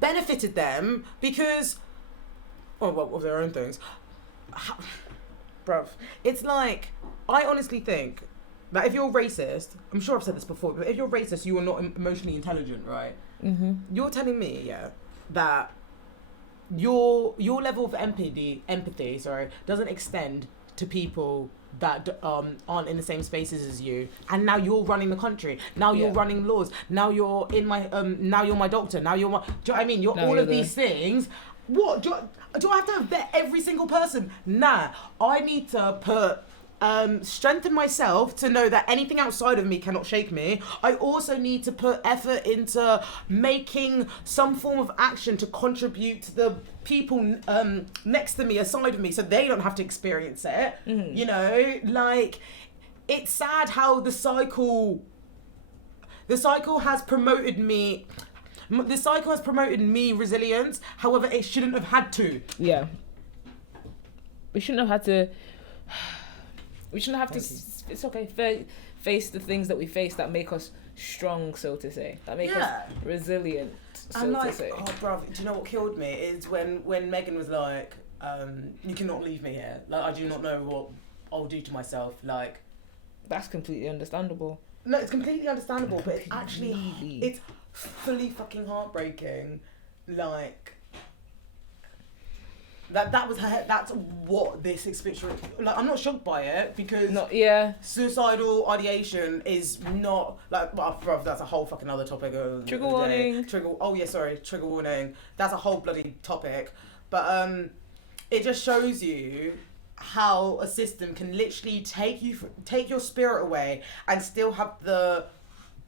benefited them because of their own things, bruv, it's like, I honestly think that if you're racist, I'm sure I've said this before, but if you're racist, you are not emotionally intelligent, right? You're telling me, that your level of empathy, doesn't extend to people that aren't in the same spaces as you, and now you're running the country. Now you're running laws. Now you're in my now you're my doctor. Now you're my. Do you know what I mean? You're all of these things. What do I have to vet every single person? Nah, I need to put. Strengthen myself to know that anything outside of me cannot shake me. I also need to put effort into making some form of action to contribute to the people next to me, aside of me, so they don't have to experience it. You know, like, it's sad how the cycle has promoted me. The cycle has promoted me resilience. However, it shouldn't have had to. Yeah. We shouldn't have had to. We shouldn't have to. It's okay. Face the things that we face that make us strong, so to say. That make us resilient, so to say. Oh, bruv, do you know what killed me? Is when Megan was like, "You cannot leave me here. Like, I do not know what I'll do to myself." Like, that's completely understandable. No, it's completely understandable, but it's actually it's fully fucking heartbreaking. Like. That's what this experience. Like, I'm not shocked by it because suicidal ideation is not like. Well, bruv, that's a whole fucking other topic. Trigger warning. Trigger warning. That's a whole bloody topic. But it just shows you how a system can literally take your spirit away and still have the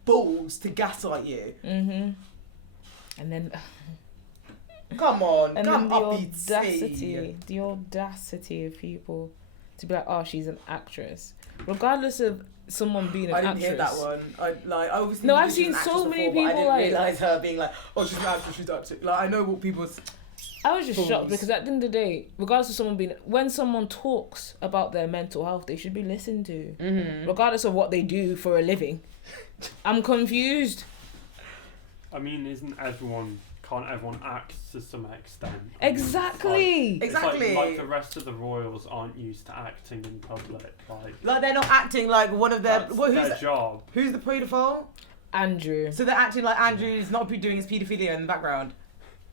balls to gaslight you. And then. Come on, and then the audacity of people to be like, oh, she's an actress, regardless of someone being an actress. I didn't hear that one. I've seen so many people. I didn't realise her being like, oh, she's an actress. Like, I know what people's. I was just shocked because at the end of the day, regardless of someone when someone talks about their mental health, they should be listened to, regardless of what they do for a living. I'm confused. I mean, can't everyone act to some extent? Exactly. Like the rest of the royals aren't used to acting in public. Like they're not acting like one of their. Who's their job? Who's the paedophile? Andrew. So they're acting like Andrew's not doing his paedophilia in the background.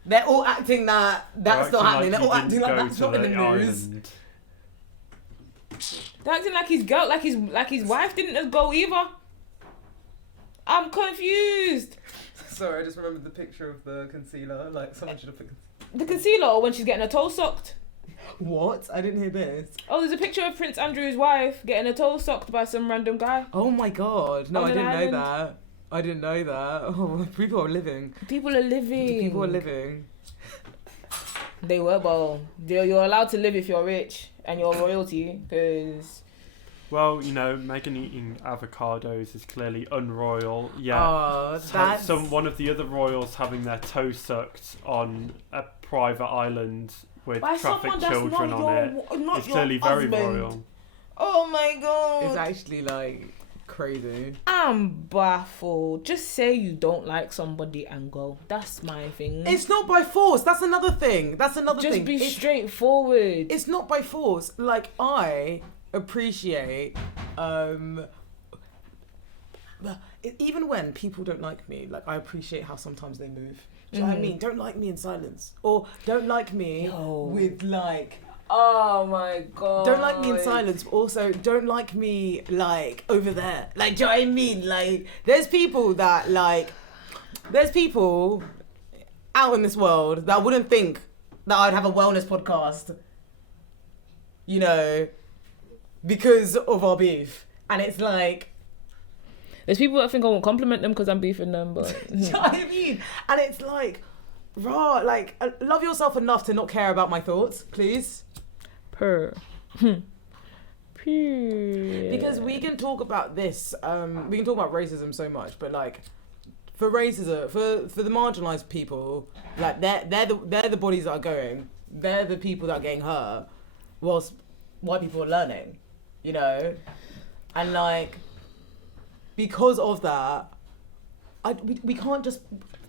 They're all acting that's not happening. They're all acting like that's not in the news. They're acting like his wife didn't go either. I'm confused. Sorry, I just remembered the picture of the concealer. Like, someone should have put... The concealer, or when she's getting her toe sucked? What? I didn't hear this. Oh, there's a picture of Prince Andrew's wife getting her toe sucked by some random guy. Oh my god. No, On I an didn't island. know that. I didn't know that. Oh, people are living. People are living. People are living. They were, but you're allowed to live if you're rich and you're royalty, because... Well, Meghan eating avocados is clearly unroyal. Yeah. Oh, that's... One of the other royals having their toe sucked on a private island with By trafficked someone that's children not on your- it. not It's your clearly very husband. royal. Oh my god. It's actually, like, crazy. I'm baffled. Just say you don't like somebody and go. That's my thing. It's not by force. That's another thing. Just be straightforward. It's not by force. Like, I appreciate even when people don't like me, like, I appreciate how sometimes they move. Do you know what I mean? Don't like me in silence, or don't like me with, like, oh my god. don't like me in silence, but also don't like me, like, over there. Like, do you know what I mean? Like, there's people out in this world that wouldn't think that I'd have a wellness podcast, because of our beef. And it's like... There's people that think I won't compliment them because I'm beefing them, but... Do you know what I mean? And it's like, like, love yourself enough to not care about my thoughts, please. Period. Because we can talk about this, we can talk about racism so much, but, like, for racism, for the marginalised people, like, they're the bodies that are going, they're the people that are getting hurt, whilst white people are learning, and, like, because of that, we can't just,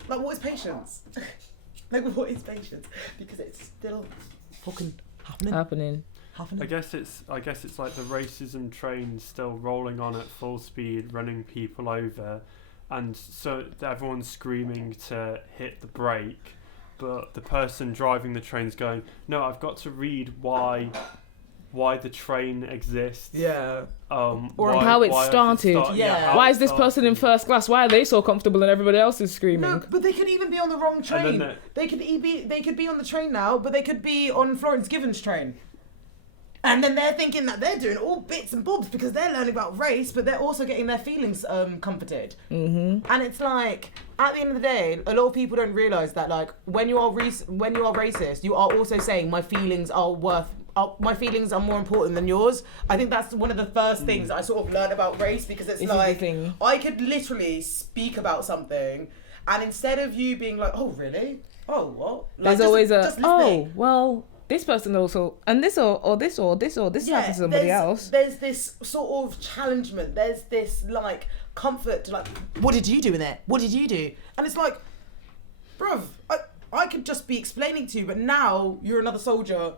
like, what is patience? Like, what is patience? Because it's still fucking happening. I guess it's like the racism train still rolling on at full speed, running people over, and so everyone's screaming to hit the brake, but the person driving the train's going, no, I've got to read why the train exists. Yeah. Or how it started. Why is this person in first class? Why are they so comfortable and everybody else is screaming? No, but they could even be on the wrong train. They could be on the train now, but they could be on Florence Given's train. And then they're thinking that they're doing all bits and bobs because they're learning about race, but they're also getting their feelings comforted. Mm-hmm. And it's like, at the end of the day, a lot of people don't realise that, like, when you are racist, you are also saying my feelings are more important than yours. I think that's one of the first things I sort of learned about race, because it's like, I could literally speak about something, and instead of you being like, oh really? Oh what? Like, there's always well, this person also, and this or this happened to somebody else. There's this sort of challengement. There's this, like, comfort to, like, what did you do in it? What did you do? And it's like, bruv, I could just be explaining to you, but now you're another soldier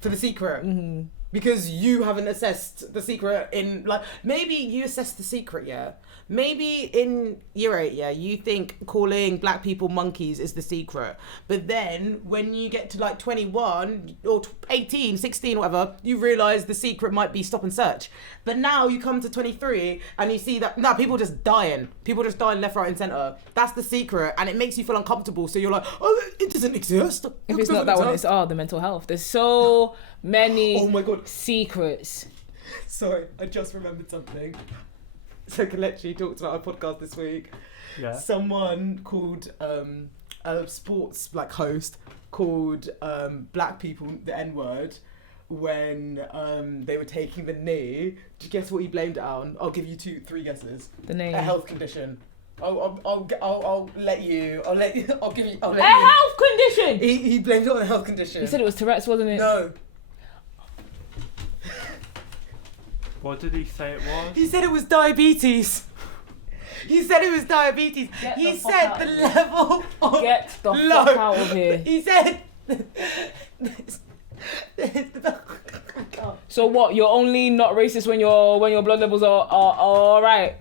for the secret. Mm-hmm. Because you haven't assessed the secret in, like, maybe you assessed the secret, yeah. Maybe in year 8, yeah, you think calling black people monkeys is the secret. But then when you get to, like, 21 or 18, 16, whatever, you realise the secret might be stop and search. But now you come to 23 and you see that, people just dying. People just dying left, right and centre. That's the secret, and it makes you feel uncomfortable. So you're like, oh, it doesn't exist. If it's not that one, it's the mental health. There's so many secrets. Sorry, I just remembered something. So Kelechi talked about our podcast this week. Yeah. Someone called a sports, like, host called black people the N-word when they were taking the knee. Do you guess what he blamed it on? I'll give you 3 guesses. The name. A health condition. I'll let you. I'll let you. Health condition. He blamed it on a health condition. He said it was Tourette's, wasn't it? No. What did he say it was? He said it was diabetes. He said it was diabetes. He said the level of Get the fuck out of here. He said. So what? You're only not racist when your blood levels are all right.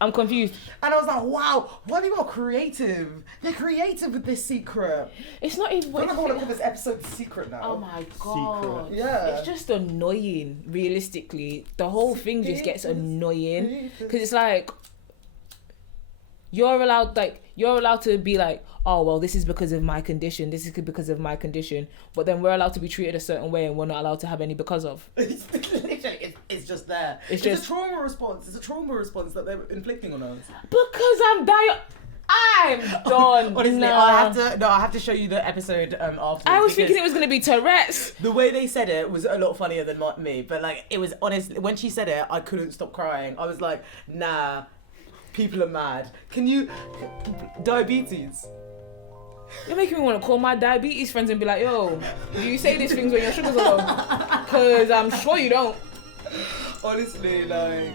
I'm confused. And I was like, wow, why are people creative? They're creative with this secret. It's not even... I don't want to call this episode Secret now. Oh my god. Secret. Yeah. It's just annoying, realistically. The whole thing just gets annoying. Because it's like... you're allowed to be like, oh well, this is because of my condition, this is because of my condition, but then we're allowed to be treated a certain way and we're not allowed to have any because of. Literally, it's just there. It's just a trauma response. It's a trauma response that they're inflicting on us. Because I'm done. Honestly, nah. I have to show you the episode after. I was thinking it was gonna be Tourette's. The way they said it was a lot funnier than me, but like it was honestly, when she said it, I couldn't stop crying. I was like, nah, people are mad. Can you diabetes? You're making me want to call my diabetes friends and be like, yo, do you say these things when your sugars are low? Because I'm sure you don't. Honestly, like,